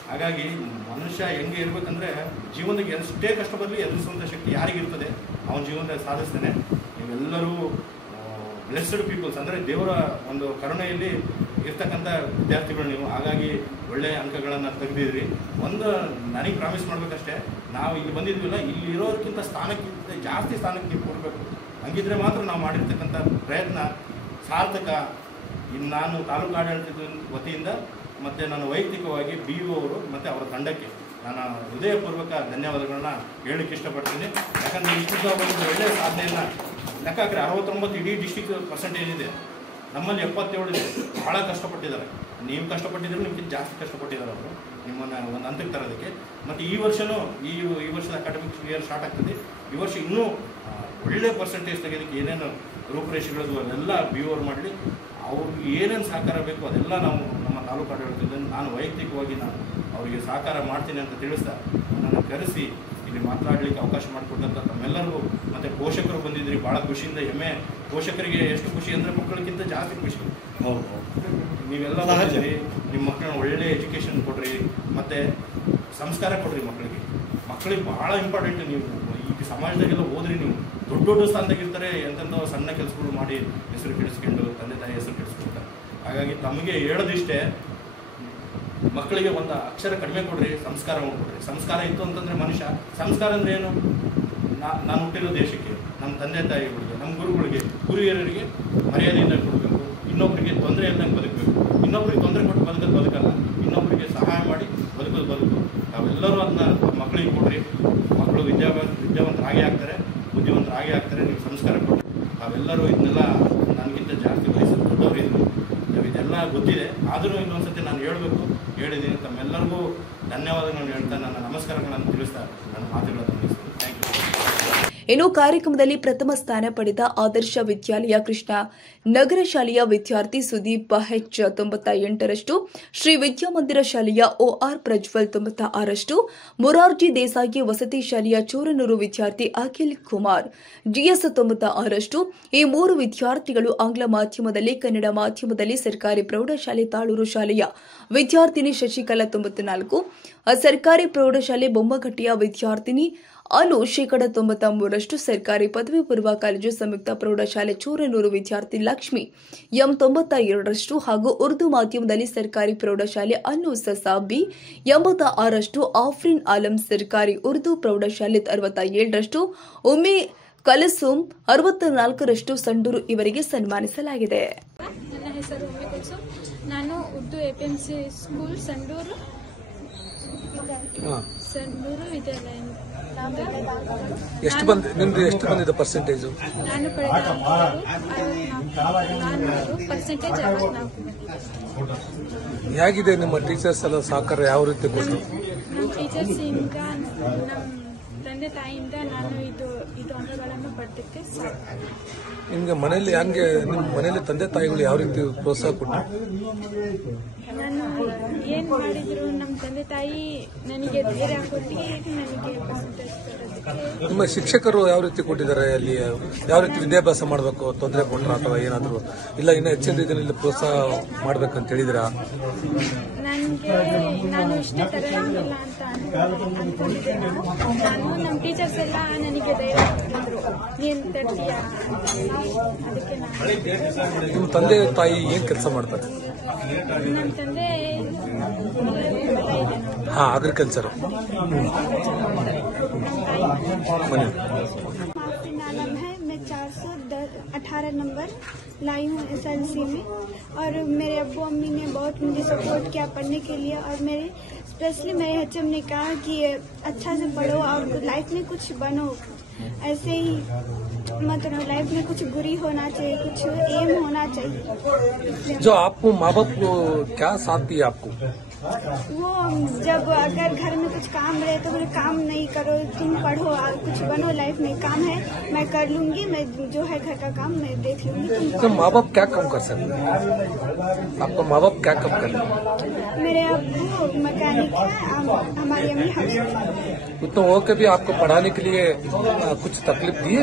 ಹಾಗಾಗಿ ಮನುಷ್ಯ ಹೆಂಗೆ ಇರಬೇಕಂದ್ರೆ ಜೀವನಕ್ಕೆ ಎಷ್ಟೇ ಕಷ್ಟ ಬರಲಿ ಎದುರಿಸುವಂಥ ಶಕ್ತಿ ಯಾರಿಗಿರ್ತದೆ ಅವನ ಜೀವನದಲ್ಲಿ ಸಾಧಿಸ್ತಾನೆ. ನೀವೆಲ್ಲರೂ ಬ್ಲೆಸ್ಡ್ ಪೀಪಲ್ಸ್, ಅಂದರೆ ದೇವರ ಒಂದು ಕರುಣೆಯಲ್ಲಿ ಇರ್ತಕ್ಕಂಥ ವಿದ್ಯಾರ್ಥಿಗಳು ನೀವು. ಹಾಗಾಗಿ ಒಳ್ಳೆಯ ಅಂಕಗಳನ್ನು ತೆಗೆದಿದ್ರಿ. ಒಂದು ನನಗೆ ಪ್ರಾಮಿಸ್ ಮಾಡಬೇಕಷ್ಟೇ, ನಾವು ಇಲ್ಲಿ ಬಂದಿದ್ವಿಲ್ಲ, ಇಲ್ಲಿ ಇರೋದಕ್ಕಿಂತ ಸ್ಥಾನಕ್ಕಿಂತ ಜಾಸ್ತಿ ಸ್ಥಾನಕ್ಕೆ ನೀವು ಕೊಡಬೇಕು. ಹಂಗಿದ್ರೆ ಮಾತ್ರ ನಾವು ಮಾಡಿರ್ತಕ್ಕಂಥ ಪ್ರಯತ್ನ ಸಾರ್ಥಕ. ಇನ್ನು ನಾನು ತಾಲೂಕು ಆಡಳಿತದ ವತಿಯಿಂದ ಮತ್ತು ನಾನು ವೈಯಕ್ತಿಕವಾಗಿ BO ಅವರು ಮತ್ತು ಅವರ ತಂಡಕ್ಕೆ ನಾನು ಹೃದಯಪೂರ್ವಕ ಧನ್ಯವಾದಗಳನ್ನ ಹೇಳಲಿಕ್ಕೆ ಇಷ್ಟಪಡ್ತೀನಿ. ಯಾಕಂದರೆ ಇಷ್ಟು ಒಂದು ಒಳ್ಳೆಯ ಸಾಧನೆಯನ್ನು ಲೆಕ್ಕ ಹಾಕ್ರೆ 69 ಇಡೀ ಡಿಸ್ಟಿಕ್ ಪರ್ಸೆಂಟೇಜ್ ಇದೆ, ನಮ್ಮಲ್ಲಿ 77 ಇದೆ. ಭಾಳ ಕಷ್ಟಪಟ್ಟಿದ್ದಾರೆ. ನೀವು ಕಷ್ಟಪಟ್ಟಿದ್ರು ನಿಮ್ಗಿಂತ ಜಾಸ್ತಿ ಕಷ್ಟಪಟ್ಟಿದ್ದಾರೆ ಅವರು ನಿಮ್ಮನ್ನು ಒಂದು ಹಂತಕ್ಕೆ ತರೋದಕ್ಕೆ. ಮತ್ತು ಈ ವರ್ಷವೂ ಈ ವರ್ಷದ ಅಕಾಡೆಮಿಕ್ ಇಯರ್ ಸ್ಟಾರ್ಟ್ ಆಗ್ತದೆ. ಈ ವರ್ಷ ಇನ್ನೂ ಒಳ್ಳೆ ಪರ್ಸೆಂಟೇಜ್ ತೆಗೆಯೋದಕ್ಕೆ ಏನೇನು ರೂಪುರೇಷೆಗಳದು ಅದೆಲ್ಲ BO ಅವ್ರು ಮಾಡಲಿ. ಅವ್ರಿಗೆ ಏನೇನು ಸಹಕಾರ ಬೇಕು ಅದೆಲ್ಲ ನಾವು ನಮ್ಮ ತಾಲೂಕು ಆಡಳಿತದಿಂದ ನಾನು ವೈಯಕ್ತಿಕವಾಗಿ ನಾನು ಅವರಿಗೆ ಸಹಕಾರ ಮಾಡ್ತೀನಿ ಅಂತ ತಿಳಿಸ್ತಾ ನನ್ನನ್ನು ಕರೆಸಿ ಇಲ್ಲಿ ಮಾತನಾಡಲಿಕ್ಕೆ ಅವಕಾಶ ಮಾಡಿಕೊಟ್ಟಂಥ ತಮ್ಮೆಲ್ಲರಿಗೂ ಮತ್ತು ಪೋಷಕರು ಬಂದಿದ್ರಿ, ಭಾಳ ಖುಷಿಯಿಂದ. ಹೆಮ್ಮೆ ಪೋಷಕರಿಗೆ ಎಷ್ಟು ಖುಷಿ ಅಂದರೆ ಮಕ್ಕಳಿಗಿಂತ ಜಾಸ್ತಿ ಖುಷಿ. ನೀವೆಲ್ಲ ಬಂದಿದ್ದೀರಿ, ನಿಮ್ಮ ಮಕ್ಕಳನ್ನ ಒಳ್ಳೆ ಎಜುಕೇಷನ್ ಕೊಡ್ರಿ ಮತ್ತು ಸಂಸ್ಕಾರ ಕೊಡ್ರಿ ಮಕ್ಕಳಿಗೆ ಭಾಳ ಇಂಪಾರ್ಟೆಂಟ್. ನೀವು ಈಗ ಸಮಾಜದಾಗೆಲ್ಲ ಹೋದ್ರಿ, ನೀವು ದೊಡ್ಡ ಸ್ಥಾನದಾಗಿರ್ತಾರೆ, ಎಂತೆಂಥ ಸಣ್ಣ ಕೆಲಸಗಳು ಮಾಡಿ ಹೆಸರು ಕೆಡಿಸ್ಕೊಂಡು ತಂದೆ ತಾಯಿ ಹೆಸರು ಕೆಡಿಸ್ಕೊಳ್ತಾರೆ. ಹಾಗಾಗಿ ತಮಗೆ ಹೇಳೋದಿಷ್ಟೇ, ಮಕ್ಕಳಿಗೆ ಒಂದು ಅಕ್ಷರ ಕಡಿಮೆ ಕೊಡ್ರಿ, ಸಂಸ್ಕಾರವನ್ನು ಕೊಡ್ರಿ. ಸಂಸ್ಕಾರ ಇತ್ತು ಅಂತಂದರೆ ಮನುಷ್ಯ, ಸಂಸ್ಕಾರ ಅಂದರೆ ಏನು? ನಾನು ಹುಟ್ಟಿರೋ ದೇಶಕ್ಕೆ, ನಮ್ಮ ತಂದೆ ತಾಯಿಗಳಿಗೆ, ನಮ್ಮ ಗುರುಗಳಿಗೆ, ಹಿರಿಯರಿಗೆ ಮರ್ಯಾದೆಯಿಂದ ಕೊಡಬೇಕು. ಇನ್ನೊಬ್ಬರಿಗೆ ತೊಂದರೆ ಇಲ್ದಂಗೆ ಬದುಕಬೇಕು. ಇನ್ನೊಬ್ಬರಿಗೆ ತೊಂದರೆ ಕೊಟ್ಟು ಬದುಕಲ್ಲ, ಇನ್ನೊಬ್ಬರಿಗೆ ಸಹಾಯ ಮಾಡಿ ಬದುಕು. ನಾವೆಲ್ಲರೂ ಅದನ್ನ ಮಕ್ಕಳಿಗೆ ಕೊಡ್ರಿ. ಮಕ್ಕಳು ವಿದ್ಯಾವಂತರಾಗೇ ಆಗ್ತಾರೆ, ಬುದ್ಧಿವಂತರಾಗೇ ಆಗ್ತಾರೆ. ನೀವು ಸಂಸ್ಕಾರ ಕೊಟ್ಟರೆ ನಾವೆಲ್ಲರೂ ಇದನ್ನೆಲ್ಲ ನನಗಿಂತ ಜಾಸ್ತಿ ವಯಸ್ಸು ದೊಡ್ಡವರು ಇದ್ರು, ಇದೆಲ್ಲ ಗೊತ್ತಿದೆ. ಆದರೂ ಇನ್ನೊಂದ್ಸತಿ ನಾನು ಹೇಳಿದ್ದೀನಿ. ತಮ್ಮೆಲ್ಲರಿಗೂ ಧನ್ಯವಾದಗಳನ್ನು ಹೇಳ್ತಾ ನನ್ನ ನಮಸ್ಕಾರಗಳನ್ನು ತಿಳಿಸ್ತಾ ನನ್ನ ಮಾತುಗಳನ್ನು ಮುಗಿಸ್ತೀನಿ. Thank you. ಇನ್ನು ಕಾರ್ಯಕ್ರಮದಲ್ಲಿ ಪ್ರಥಮ ಸ್ಥಾನ ಪಡೆದ ಆದರ್ಶ ವಿದ್ಯಾಲಯ ಕೃಷ್ಣ ನಗರ ಶಾಲೆಯ ವಿದ್ಯಾರ್ಥಿ ಸುದೀಪ್ ಹೆಚ್ 98ರಷ್ಟು, ಶ್ರೀ ವಿದ್ಯಾಮಂದಿರ ಶಾಲೆಯ OR ಪ್ರಜ್ವಲ್ 96ರಷ್ಟು, ಮೊರಾರ್ಜಿ ದೇಸಾಯಿ ವಸತಿ ಶಾಲೆಯ ಚೂರನೂರು ವಿದ್ಯಾರ್ಥಿ ಅಖಿಲ್ ಕುಮಾರ್ GS 96ರಷ್ಟು. ಈ 3 ವಿದ್ಯಾರ್ಥಿಗಳು ಆಂಗ್ಲ ಮಾಧ್ಯಮದಲ್ಲಿ, ಕನ್ನಡ ಮಾಧ್ಯಮದಲ್ಲಿ, ಸರ್ಕಾರಿ ಪ್ರೌಢಶಾಲೆ ತಾಳೂರು ಶಾಲೆಯ ವಿದ್ಯಾರ್ಥಿನಿ ಶಶಿಕಲಾ 94, ಸರ್ಕಾರಿ ಪ್ರೌಢಶಾಲೆ ಬೊಮ್ಮಘಟ್ಟಿಯ ವಿದ್ಯಾರ್ಥಿನಿ ಅನು 93%, ಸರ್ಕಾರಿ ಪದವಿ ಪೂರ್ವ ಕಾಲೇಜು ಸಂಯುಕ್ತ ಪ್ರೌಢಶಾಲೆ ಚೂರನೂರು ವಿದ್ಯಾರ್ಥಿ ಲಕ್ಷ್ಮಿ ಎಂ 92ರಷ್ಟು ಹಾಗೂ ಉರ್ದು ಮಾಧ್ಯಮದಲ್ಲಿ ಸರ್ಕಾರಿ ಪ್ರೌಢಶಾಲೆ ಅನ್ನೂಸಾ ಬಿ 86ರಷ್ಟು, ಆಫ್ರಿನ್ ಆಲಂ ಸರ್ಕಾರಿ ಉರ್ದು ಪ್ರೌಢಶಾಲೆ 67ರಷ್ಟು, ಉಮ್ಮಿ ಕಲಸುಂ 64ರಷ್ಟು ಸಂಡೂರು ಇವರಿಗೆ ಸನ್ಮಾನಿಸಲಾಗಿದೆ. ನನ್ನ ಹೆಸರು ಉಮ್ಮಿ ಕಲಸುಂ. ನಾನು ಉರ್ದು APMC ಸ್ಕೂಲ್ ಸಂಡೂರು ವಿದ್ಯಾಲಯ. ಎಷ್ಟು ಬಂದಿದೆ ಪರ್ಸೆಂಟೇಜ್? ನಾನು ಪಡೆದ 64%. ಹೇಗಿದೆ ನಿಮ್ಮ ಟೀಚರ್ಸ್ ಎಲ್ಲ ಸಹಕಾರ ಯಾವ ರೀತಿ ಕೊಟ್ಟರು? ನಮ್ಮ ಟೀಚರ್ಸ್ ಇಂದ, ನಮ್ಮ ತಂದೆ ತಾಯಿಯಿಂದ ನಾನು ಇದು ಅಂಕಗಳನ್ನು ಪಡೆದಕ್ಕೆ ಸಾಕು. ನಿಮ್ಗೆ ಮನೆಯಲ್ಲಿ ನಿಮ್ಮ ಮನೆಯಲ್ಲಿ ತಂದೆ ತಾಯಿಗಳು ಯಾವ ರೀತಿ ಪ್ರೋತ್ಸಾಹ ಕೊಟ್ಟರು? ನಾನು ಏನ್ ಮಾಡಿದ್ರು ನಮ್ಮ ತಂದೆ ತಾಯಿ ನನಗೆ ಧೈರ್ಯ ಕೊಟ್ಟು ನನಗೆ ಪರ್ಸೆಂಟೇಜ್ ಕೊಡೋದಕ್ಕೆ. ನಿಮ್ಮ ಶಿಕ್ಷಕರು ಯಾವ ರೀತಿ ಕೊಟ್ಟಿದ್ದಾರೆ? ಅಲ್ಲಿ ಯಾವ ರೀತಿ ವಿದ್ಯಾಭ್ಯಾಸ ಮಾಡಬೇಕು ತೊಂದರೆ ಕೊಟ್ಟರ ಅಥವಾ ಏನಾದ್ರು ಇಲ್ಲ ಇನ್ನು ಹೆಚ್ಚಿನ ರೀತಿಯಲ್ಲಿ ಪ್ರೋತ್ಸಾಹ ಮಾಡ್ಬೇಕಂತ ಹೇಳಿದಿರಾ? ನಾನು ಇಷ್ಟೇ ತಗೊಳ್ಳಂಗಿಲ್ಲ ಅಂತ ಅನ್ಕೊಂಡಿದ್ದೆ. ನಾನು ನಮ್ಮ ಟೀಚರ್ಸ್ ಎಲ್ಲ ನನಗೆ ಧೈರ್ಯ ಕೊಟ್ಟಿದ್ರು, ನೀನ್ ತರ್ತೀಯ. ಅದಕ್ಕೆ ನಿಮ್ಮ ತಂದೆ ತಾಯಿ ಏನ್ ಕೆಲಸ ಮಾಡ್ತಾರೆ? ನಮ್ಮ ತಂದೆ ಅಗ್ರಿಕಲ್ಚರ್. नाम है, मैं 418 नंबर लाई हूँ SLC में, और मेरे अब्बू अम्मी ने बहुत मुझे सपोर्ट किया पढ़ने के लिए, और मेरे स्पेशली मेरे HM ने कहा कि अच्छा से पढ़ो और लाइफ में कुछ बनो, ऐसे ही मतलब लाइफ में कुछ गुरी होना चाहिए, कुछ एम होना चाहिए. जो आपको माँ बाप को क्या साथ दिया आपको? वो जब अगर घर में कुछ काम रहे तो बोले काम नहीं करो, तुम पढ़ो और कुछ बनो, लाइफ में काम है मैं कर लूंगी, मैं जो है घर का काम मैं देख लूंगी. तो माँ बाप क्या काम कर सकते हैं? आपका माँ बाप क्या काम कर रहे हैं? मेरे अब्बू मैकेनिक है, हमारी अम्मी हाउस. तो वो कभी आपको पढ़ाने के लिए कुछ तकलीफ दिए?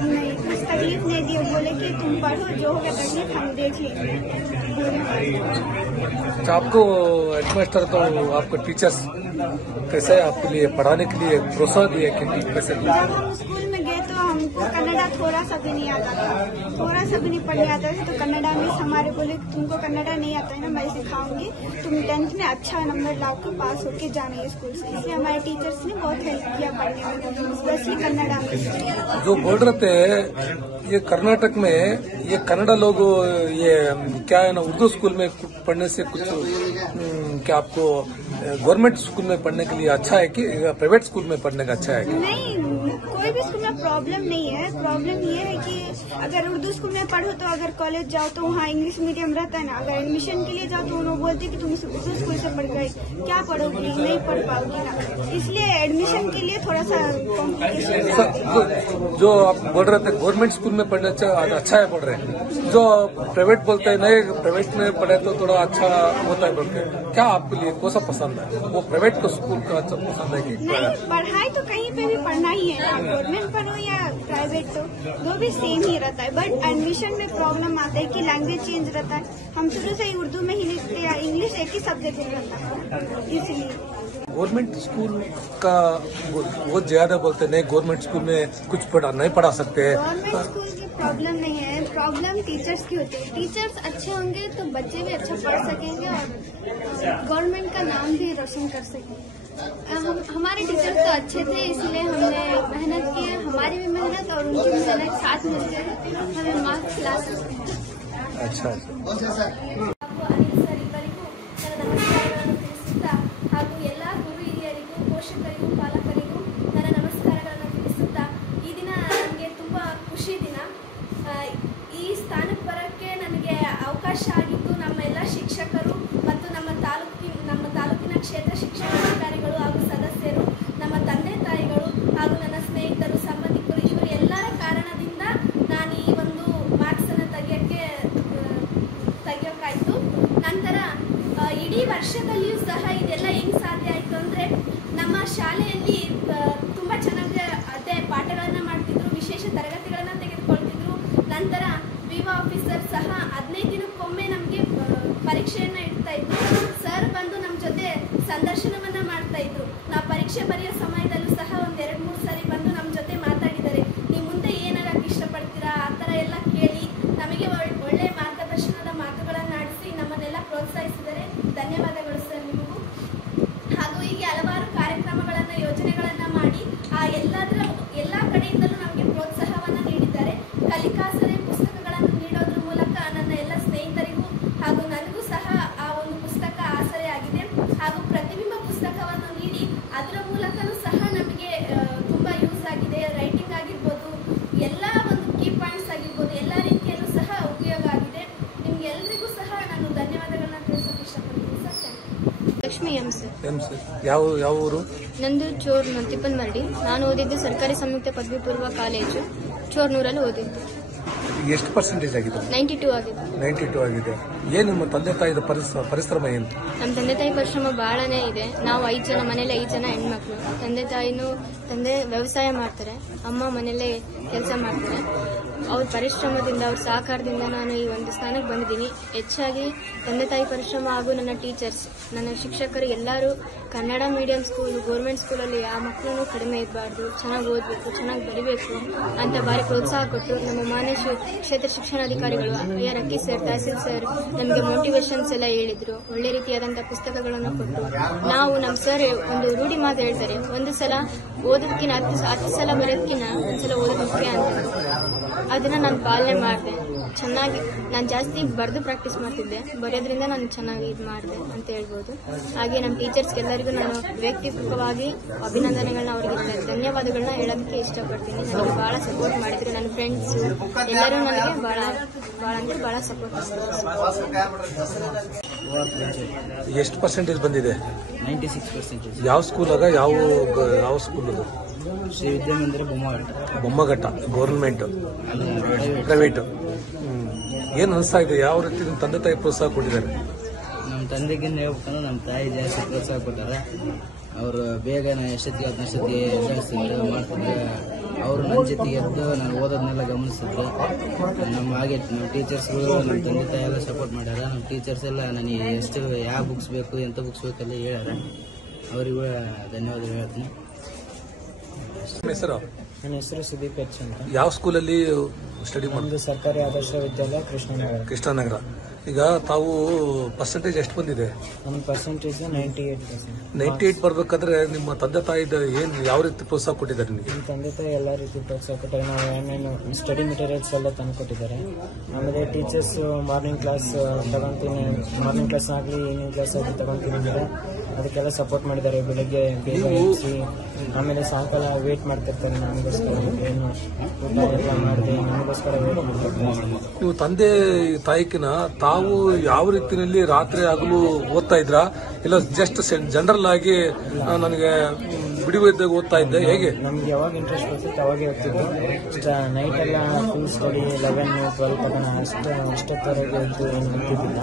नहीं, कुछ तकलीफ नहीं दी, बोले कि तुम पढ़ो, जो होगा तकलीफ हम देख लेंगे. आपको हेडमास्टर तो आपको टीचर्स कैसे आपके लिए पढ़ाने के लिए प्रोत्साहन दिए कि कैसे? जब हम स्कूल में गए तो हमको कन्नड़ा थोड़ा सा भी नहीं आता था, थोड़ा सा भी नहीं पढ़ने आता था, तो कन्नड़ा में हमारे बोले तुमको कन्नड़ा नहीं आता है ना, मैं सिखाऊंगी, तुम 10th में अच्छा नंबर लाकर पास होके जाना है स्कूल से. इसलिए हमारे टीचर्स ने बहुत हेल्प किया पढ़ने में, स्पेशली कन्नड़ा में. जो बोल रहे थे ये कर्नाटक में ये कन्नड़ा लोग ये क्या है ना उर्दू स्कूल में पढ़ने से कुछ क्या आपको गवर्नमेंट स्कूल में पढ़ने के लिए अच्छा है कि प्राइवेट स्कूल में पढ़ने का अच्छा है? नहीं, कोई भी स्कूल में प्रॉब्लम नहीं है. प्रॉब्लम ये है कि अगर उर्दू स्कूल में पढ़ो तो अगर कॉलेज जाओ तो वहाँ इंग्लिश मीडियम रहता है ना, अगर एडमिशन के लिए जाओ तो वो बोलते कि तुम उर्दू स्कूल से पढ़ गए, क्या पढ़ोगी, नहीं पढ़ पाओगी ना. इसलिए एडमिशन के लिए थोड़ा सा कॉम्प्लिकेशन. जो आप बोल रहे थे गवर्नमेंट स्कूल में पढ़ना अच्छा है बोल रहे हैं, जो प्राइवेट बोलते हैं नहीं प्राइवेट में पढ़े तो थोड़ा अच्छा होता है बोल के, क्या आपके लिए कौन सा पसंद है? वो प्राइवेट को स्कूल का अच्छा पसंद है कि? नहीं, पढ़ाई तो कहीं पे भी पढ़ना ही है, गवर्नमेंट पढ़ो या प्राइवेट, तो दो भी सेम ही रहता है. बट एडमिशन में प्रॉब्लम आता है कि लैंग्वेज चेंज रहता है. हम शुरू से ही उर्दू में ही लिखते हैं, इंग्लिश एक ही सब्जेक्ट रहता है, इसलिए. गवर्नमेंट स्कूल का वो ज्यादा बोलते नहीं गवर्नमेंट स्कूल में कुछ नहीं पढ़ा सकते. गवर्नमेंट स्कूल की प्रॉब्लम नहीं है, प्रॉब्लम टीचर्स की होती है. टीचर्स अच्छे होंगे तो बच्चे भी अच्छा पढ़ सकेंगे और गवर्नमेंट का नाम भी रोशन कर सकेंगे. हमारे टीचर्स तो अच्छे थे, इसलिए हमने मेहनत की है, हमारी भी मेहनत और उनकी भी मेहनत साथ मिलकर हमें मार्क्स ला सकते हैं. अच्छा. ಹಾಗೂ ಎಲ್ಲ ಗುರು ಹಿರಿಯರಿಗೂ ಪೋಷಕರಿಗೂ ಪಾಲಕರಿಗೂ ನನ್ನ ನಮಸ್ಕಾರಗಳನ್ನು ತಿಳಿಸುತ್ತಾ ಈ ದಿನ ನನಗೆ ತುಂಬ ಖುಷಿ ದಿನ. ಈ ಸ್ಥಾನಕ್ಕೆ ಬರೋಕ್ಕೆ ನನಗೆ ಅವಕಾಶ ಆಗಿದ್ದು ನಮ್ಮ ಎಲ್ಲ ಶಿಕ್ಷಕರು ಮತ್ತು ನಮ್ಮ ತಾಲೂಕಿನ ಕ್ಷೇತ್ರ ಶಿಕ್ಷಣಾಧಿಕಾರಿಗಳು ಹಾಗೂ ಸದಸ್ಯರು, ನಮ್ಮ ತಂದೆ ತಾಯಿಗಳು ಹಾಗೂ ನನ್ನ ಸ್ನೇಹಿತರು ಸಂಬಂಧಿಕರು ಯಾವ ಊರು? ನಂದು ಚೋರ್ನೂರು ತಿಪ್ಪನಮರಡಿ. ನಾನು ಓದಿದ್ದು ಸರ್ಕಾರಿ ಸಂಯುಕ್ತ ಪದವಿ ಪೂರ್ವ ಕಾಲೇಜು ಚೋರ್ನೂರಲ್ಲಿ ಓದಿದ್ದು. ಎಷ್ಟು ಪರ್ಸೆಂಟೇಜ್ ಆಗಿದೆ? 92 ಆಗಿದೆ. 92 ಆಗಿದೆ. ಏನು ನಿಮ್ಮ ತಂದೆ ತಾಯಿದ ಪರಿಶ್ರಮ ಏನು? ನಮ್ಮ ತಂದೆ ತಾಯಿ ಪರಿಶ್ರಮ ಬಹಳನೇ ಇದೆ. ನಾವು 5 ಜನ, ಮನೇಲಿ 5 ಜನ ಹೆಣ್ಮಕ್ಳು. ತಂದೆ ವ್ಯವಸಾಯ ಮಾಡ್ತಾರೆ, ಅಮ್ಮ ಮನೇಲೆ ಕೆಲಸ ಮಾಡ್ತಾರೆ. ಅವ್ರ ಪರಿಶ್ರಮದಿಂದ, ಅವ್ರ ಸಹಕಾರದಿಂದ ನಾನು ಈ ಒಂದು ಸ್ಥಾನಕ್ಕೆ ಬಂದಿದ್ದೀನಿ. ಹೆಚ್ಚಾಗಿ ತಂದೆ ತಾಯಿ ಪರಿಶ್ರಮ ಹಾಗೂ ನನ್ನ ಟೀಚರ್ಸ್, ನನ್ನ ಶಿಕ್ಷಕರು ಎಲ್ಲರೂ ಕನ್ನಡ ಮೀಡಿಯಂ ಸ್ಕೂಲ್, ಗೌರ್ಮೆಂಟ್ ಸ್ಕೂಲಲ್ಲಿ ಯಾವ ಮಕ್ಕಳೂ ಕಡಿಮೆ ಇರಬಾರ್ದು, ಚೆನ್ನಾಗಿ ಓದಬೇಕು, ಚೆನ್ನಾಗಿ ಬರೀಬೇಕು ಅಂತ ಭಾರಿ ಪ್ರೋತ್ಸಾಹ ಕೊಟ್ಟರು. ನಮ್ಮ ಮಾನ್ಯ ಕ್ಷೇತ್ರ ಶಿಕ್ಷಣಾಧಿಕಾರಿಗಳು AR ಅಕ್ಕಿ ಸರ್, ತಹಸೀಲ್ ಸರ್ ನಮಗೆ ಮೋಟಿವೇಶನ್ಸ್ ಎಲ್ಲ ಹೇಳಿದ್ರು. ಒಳ್ಳೆ ರೀತಿಯಾದಂತಹ ಪುಸ್ತಕಗಳನ್ನು ಕೊಟ್ಟು, ನಾವು ನಮ್ಮ ಸರ್ ಒಂದು ರೂಢಿ ಮಾತು ಹೇಳ್ತಾರೆ, ಒಂದು ಸಲ ಓದೋದಕ್ಕಿಂತ 10 ಸಲ ಬರೆಯೋದಕ್ಕಿಂತ ಒಂದ್ಸಲ ಓದೋದು ಮುಖ್ಯ ಅಂತ. ಅದನ್ನ ನಾನು ಪಾಲನೆ ಮಾಡಿದೆ. ಚೆನ್ನಾಗಿ ನಾನು ಜಾಸ್ತಿ ಬರೆದು ಪ್ರಾಕ್ಟೀಸ್ ಮಾಡ್ತಿದ್ದೆ, ಬರೆಯೋದ್ರಿಂದ ನಾನು ಚೆನ್ನಾಗಿ ಇದು ಮಾಡಿದೆ ಅಂತ ಹೇಳ್ಬೋದು. ಹಾಗೆ ನಮ್ಮ ಟೀಚರ್ಸ್ಗೆಲ್ಲರಿಗೂ ನಾನು ವೈಯಕ್ತಿಕವಾಗಿ ಅಭಿನಂದನೆಗಳನ್ನ, ಅವರಿಗೆ ಧನ್ಯವಾದಗಳನ್ನ ಹೇಳೋದಕ್ಕೆ ಇಷ್ಟಪಡ್ತೀನಿ. ನನಗೆ ಬಹಳ ಸಪೋರ್ಟ್ ಮಾಡಿದ್ರು. ನನ್ನ ಫ್ರೆಂಡ್ಸ್ ಎಲ್ಲರೂ ನನಗೆ ಬಹಳ ಸಪೋರ್ಟ್ ಮಾಡಿದ್ರು. ಎಷ್ಟು ಪರ್ಸೆಂಟೇಜ್ ಬಂದಿದೆ? 96%. ಯಾವ ಸ್ಕೂಲಾಗ? ಯಾವ ಸ್ಕೂಲ್ ಅದು? ಶ್ರೀ ವಿದ್ಯಾಮಂದಿರ ಬೊಮ್ಮಘಟ್ಟ. Government private? ಏನು ಅನಿಸ್ತಾ ಇದೆ? ಯಾವ ರೀತಿ ನಿಮ್ಮ ತಂದೆ ತಾಯಿ ಪ್ರೋತ್ಸಾಹ ಕೊಟ್ಟಿದ್ದಾರೆ? ನಮ್ಮ ತಂದೆಗಿಂತ ಹೇಳ್ಬೇಕಂದ್ರೆ ನಮ್ಮ ತಾಯಿ ಜಾಸ್ತಿ ಪ್ರೋತ್ಸಾಹ ಕೊಟ್ಟಾರೆ. ಅವರು ಬೇಗ ಎಷ್ಟೊತ್ತಿಗೆ ಎದುರಿಸ್ತಿದ್ರು, ಮಾಡ್ತಿದ್ರು. ಅವರು ನನ್ನ ಜೊತೆಗೆ ಎದ್ದು ನಾನು ಓದೋದನ್ನೆಲ್ಲ ಗಮನಿಸಿದ್ರು. ನಮ್ಮ ಟೀಚರ್ಸ್ಗಳು, ನಮ್ಮ ತಂದೆ ತಾಯಿ ಎಲ್ಲ ಸಪೋರ್ಟ್ ಮಾಡ್ಯಾರ. ನಮ್ಮ ಟೀಚರ್ಸ್ ಎಲ್ಲ ನನಗೆ ಎಷ್ಟು ಯಾವ ಬುಕ್ಸ್ ಬೇಕು, ಎಂಥ ಬುಕ್ಸ್ ಬೇಕೆಲ್ಲ ಹೇಳ್ಯಾರ. ಅವರಿಗೂ ಧನ್ಯವಾದ ಹೇಳ್ತೀನಿ. ಹೆಸರು? ನನ್ನ ಹೆಸರು ಸುದೀಪ್ ಎಚ್ ಅಂತ. ಯಾವ ಸ್ಕೂಲಲ್ಲಿ ಸ್ಟಡಿ ಮಾಡೋದು? ಸರ್ಕಾರಿ ಆದರ್ಶ ವಿದ್ಯಾಲಯ ಕೃಷ್ಣನಗರ. ಈಗ ತಾವು ಪರ್ಸೆಂಟೇಜ್ ಎಷ್ಟು ಬಂದಿದೆ? ನನ್ನ ಪರ್ಸೆಂಟೇಜ್ 98%. 98 ಬರ್ಬೇಕಾದ್ರೆ ನಿಮ್ಮ ತಂದೆ ತಾಯಿದ ಏನು ಯಾವ ರೀತಿ ಪ್ರೋತ್ಸಾಹ ಕೊಟ್ಟಿದ್ದಾರೆ ನಿಮಗೆ? ನಮ್ಮ ತಂದೆ ತಾಯಿ ಎಲ್ಲ ರೀತಿ ಪ್ರೋತ್ಸಾಹ ಕೊಟ್ಟಾರೆ. ನಾವು ಏನೇನು ಸ್ಟಡಿ ಮೆಟೀರಿಯಲ್ಸ್ ಎಲ್ಲ ತಂದು ಕೊಟ್ಟಿದ್ದಾರೆ. ಆಮೇಲೆ ಟೀಚರ್ಸ್ ಮಾರ್ನಿಂಗ್ ಕ್ಲಾಸ್ ತಗೊಂತೀನಿ, ಮಾರ್ನಿಂಗ್ ಕ್ಲಾಸ್ ಆಗಲಿ ಈವ್ನಿಂಗ್ ಕ್ಲಾಸ್ ಆಗಲಿ ತಗೊಂತೀನಿ ಅಂದರೆ ಅದಕ್ಕೆಲ್ಲ ಸಪೋರ್ಟ್ ಮಾಡಿದ್ದಾರೆ. ಬೆಳಗ್ಗೆ ಬೇಗ ಎಚ್ಚಿ, ಆಮೇಲೆ ಸಾಯಂಕಾಲ ವೇಟ್ ಮಾಡ್ತಿರ್ತಾರೆ ನಮಗೋಸ್ಕರ. ಏನು ಊಟ ಎಲ್ಲ ಮಾಡಿದೆ ನಮಗೋಸ್ಕರ ವೇಟ್ ಮಾಡ್ತಿರ್ತಾರೆ. ನೀವು ತಂದೆ ತಾಯಿಕಿನ ತಾವು ಯಾವ ರೀತಿಯಲ್ಲಿ ರಾತ್ರಿ ಆಗಲು ಓದ್ತಾ ಇದ್ರಾ, ಇಲ್ಲ ಜಸ್ಟ್ ಜನರಲ್ ಆಗಿ ನನಗೆ ಬಿಡುವಿದ್ದಾಗ ಓದ್ತಾ ಇದ್ದೆ, ಹೇಗೆ? ನಮ್ಗೆ ಯಾವಾಗ ಇಂಟ್ರೆಸ್ಟ್ ಬರ್ತಿತ್ತು ಅವಾಗೇ ಓದ್ತಿದ್ದು. ನೈಟ್ ಎಲ್ಲ ಫುಲ್ ಸ್ಟಡಿ 11, 12 ತಗೋಣ ಅಷ್ಟೊತ್ತವರೆಗೆ ಇದ್ದು ಏನು ಓದ್ತಿದ್ದಿಲ್ಲ.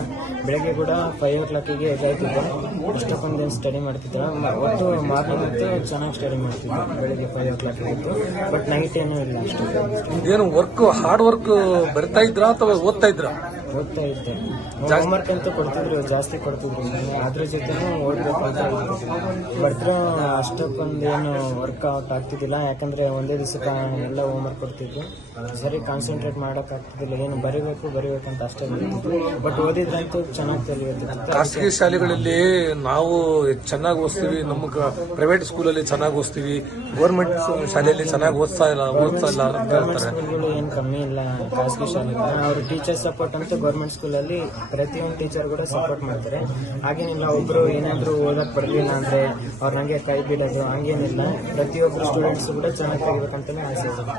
ಬೆಳಗ್ಗೆ ಕೂಡ 5 o'clock ಎದ್ದಾಯ್ತಿದ್ದೆ. ಅಷ್ಟಕ್ಕೊಂದೇನು ಸ್ಟಡಿ ಮಾಡ್ತಿದ್ದೆ. ಒಟ್ಟು ಮಾರ್ನಿಂಗ್ ಹೊತ್ತು ಚೆನ್ನಾಗಿ ಸ್ಟಡಿ ಮಾಡ್ತಿದ್ದೆ. ಬೆಳಗ್ಗೆ 5 o'clock ಇತ್ತು. ಬಟ್ ನೈಟ್ ಏನೂ ಇಲ್ಲ ಅಷ್ಟು. ಏನು ವರ್ಕ್, ಹಾರ್ಡ್ ವರ್ಕ್ ಬರ್ತಾ ಇದ್ರಾ ಅಥವಾ ಓದ್ತಾ ಇದ್ರಾ? ಓದ್ತಾ ಇದ್ದೆ. ಹೋಮ್ವರ್ಕ್ ಅಂತ ಕೊಡ್ತಿದ್ರು, ಜಾಸ್ತಿ ಕೊಡ್ತಿದ್ರು. ಅದ್ರ ಜೊತೆನೂ ಓದ್ಬೇಕು ಅಂತ ಬರ್ತಿರೋ ಅಷ್ಟಕ್ಕೊಂದೇನು ವರ್ಕ್ಔಟ್ ಆಗ್ತಿದ್ದಿಲ್ಲ. ಯಾಕಂದ್ರೆ ಒಂದೇ ದಿವಸಕ್ಕೆ ಎಲ್ಲ ಹೋಮ್ವರ್ಕ್ ಕೊಡ್ತಿದ್ರು. ಸರಿ ಕಾನ್ಸಂಟ್ರೇಟ್ ಮಾಡಕ್ ಆಗ್ತಿದ್ದಿಲ್ಲ. ಏನು ಬರೀಬೇಕಂತ ಅಷ್ಟೇ ಬರ್ತಿದ್ರು. ಬಟ್ ಓದಿದ್ರಂತೂ ಚೆನ್ನಾಗಿ ತಿಳಿಯುತ್ತೆ. ಖಾಸಗಿ ಶಾಲೆಗಳಲ್ಲಿ ನಾವು ಚೆನ್ನಾಗಿ ಓದಿಸ್ತೀವಿ, ನಮ್ಮ ಪ್ರೈವೇಟ್ ಸ್ಕೂಲಲ್ಲಿ ಚೆನ್ನಾಗಿ ಓದಿಸ್ತೀವಿ, ಗೌರ್ಮೆಂಟ್ ಶಾಲೆಯಲ್ಲಿ ಚೆನ್ನಾಗಿ ಓದಿಸ್ತಾ ಇಲ್ಲ ಅಂತ ಹೇಳ್ತಾರೆ. ಸ್ಕೂಲ್ಗಳು ಏನು ಕಮ್ಮಿ ಇಲ್ಲ ಖಾಸಗಿ ಶಾಲೆ. ಅವ್ರ ಟೀಚರ್ ಸಪೋರ್ಟ್ ಅಂತ ಗೌರ್ಮೆಂಟ್ ಸ್ಕೂಲಲ್ಲಿ ಪ್ರತಿಯೊಂದು ಟೀಚರ್ ಕೂಡ ಸಪೋರ್ಟ್ ಮಾಡ್ತಾರೆ. ಹಾಗೇನಿಲ್ಲ ಒಬ್ರು ಏನಾದ್ರು ಓದಕ್ ಬರಲಿಲ್ಲ ಅಂದ್ರೆ ಅವ್ರ ನಂಗೆ ಕೈ ಬಿಡೋದು ಹಂಗೇನಿಲ್ಲ. ಪ್ರತಿಯೊಬ್ರು ಸ್ಟೂಡೆಂಟ್ಸ್ ಕೂಡ ಚೆನ್ನಾಗಿ ತೆಗಿಬೇಕಂತಾನೆ ಆಸೆ ಇದೆ.